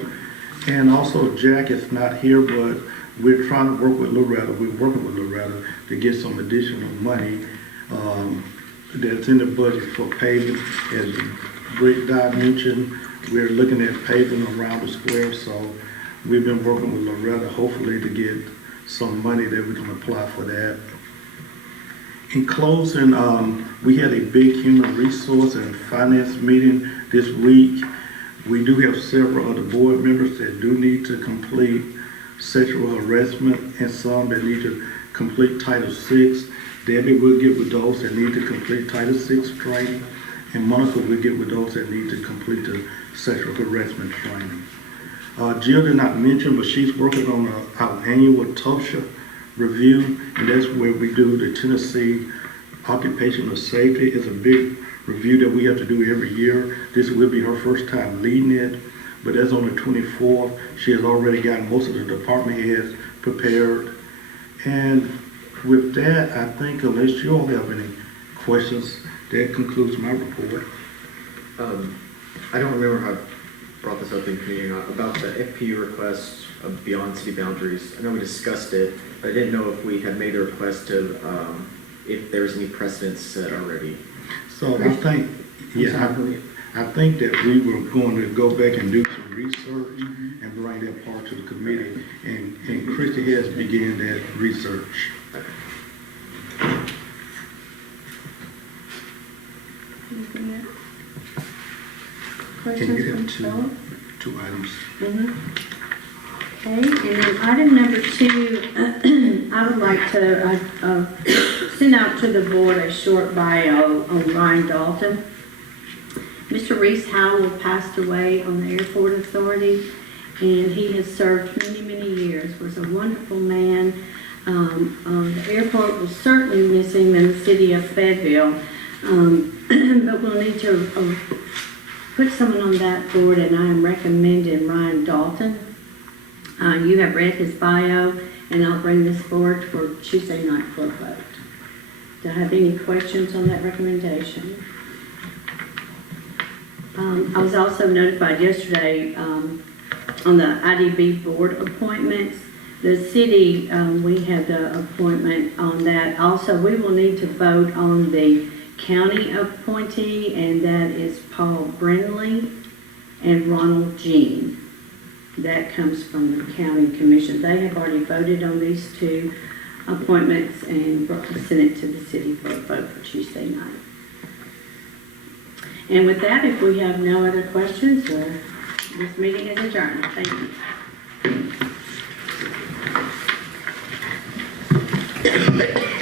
And also Jack is not here, but we're trying to work with Loretta. We're working with Loretta to get some additional money that's in the budget for paving. As Rick Dodd mentioned, we're looking at paving around the square, so we've been working with Loretta hopefully to get some money that we can apply for that. In closing, we had a big human resource and finance meeting this week. We do have several of the board members that do need to complete sexual harassment and some that need to complete Title VI. Debbie will get with those that need to complete Title VI training, and Monica will get with those that need to complete the sexual harassment training. Jill did not mention, but she's working on our annual TOSHA review, and that's where we do the Tennessee Occupational Safety. It's a big review that we have to do every year. This will be her first time leading it, but as on the 24th, she has already gotten most of the department heads prepared. And with that, I think unless you all have any questions, that concludes my report. I don't remember how I brought this up in committee or not, about the FPU request of beyond city boundaries. I know we discussed it, but I didn't know if we had made a request to, if there's any precedents set already. So I think, I think that we were going to go back and do some research and bring that part to the committee, and Christie has begun that research. Anything else? And you have Questions from two items. Okay, and then item number 2, I would like to send out to the board a short bio on Ryan Dalton. Mr. Reese Howell passed away on the Airport Authority, and he has served many, many years, was a wonderful man. The airport will certainly miss him in the city of Fayetteville, but we'll need to put someone on that board, and I am recommending Ryan Dalton. You have read his bio, and I'll bring this forward for Tuesday night for a vote. Do I have any questions on that recommendation? I was also notified yesterday on the IDB board appointments. The city, we had the appointment on that. Also, we will need to vote on the county appointee, and that is Paul Brindley and Ronald Jean. That comes from the county commission. They have already voted on these 2 appointments and sent it to the city for a vote for Tuesday night. And with that, if we have no other questions, this meeting is adjourned. Thank you.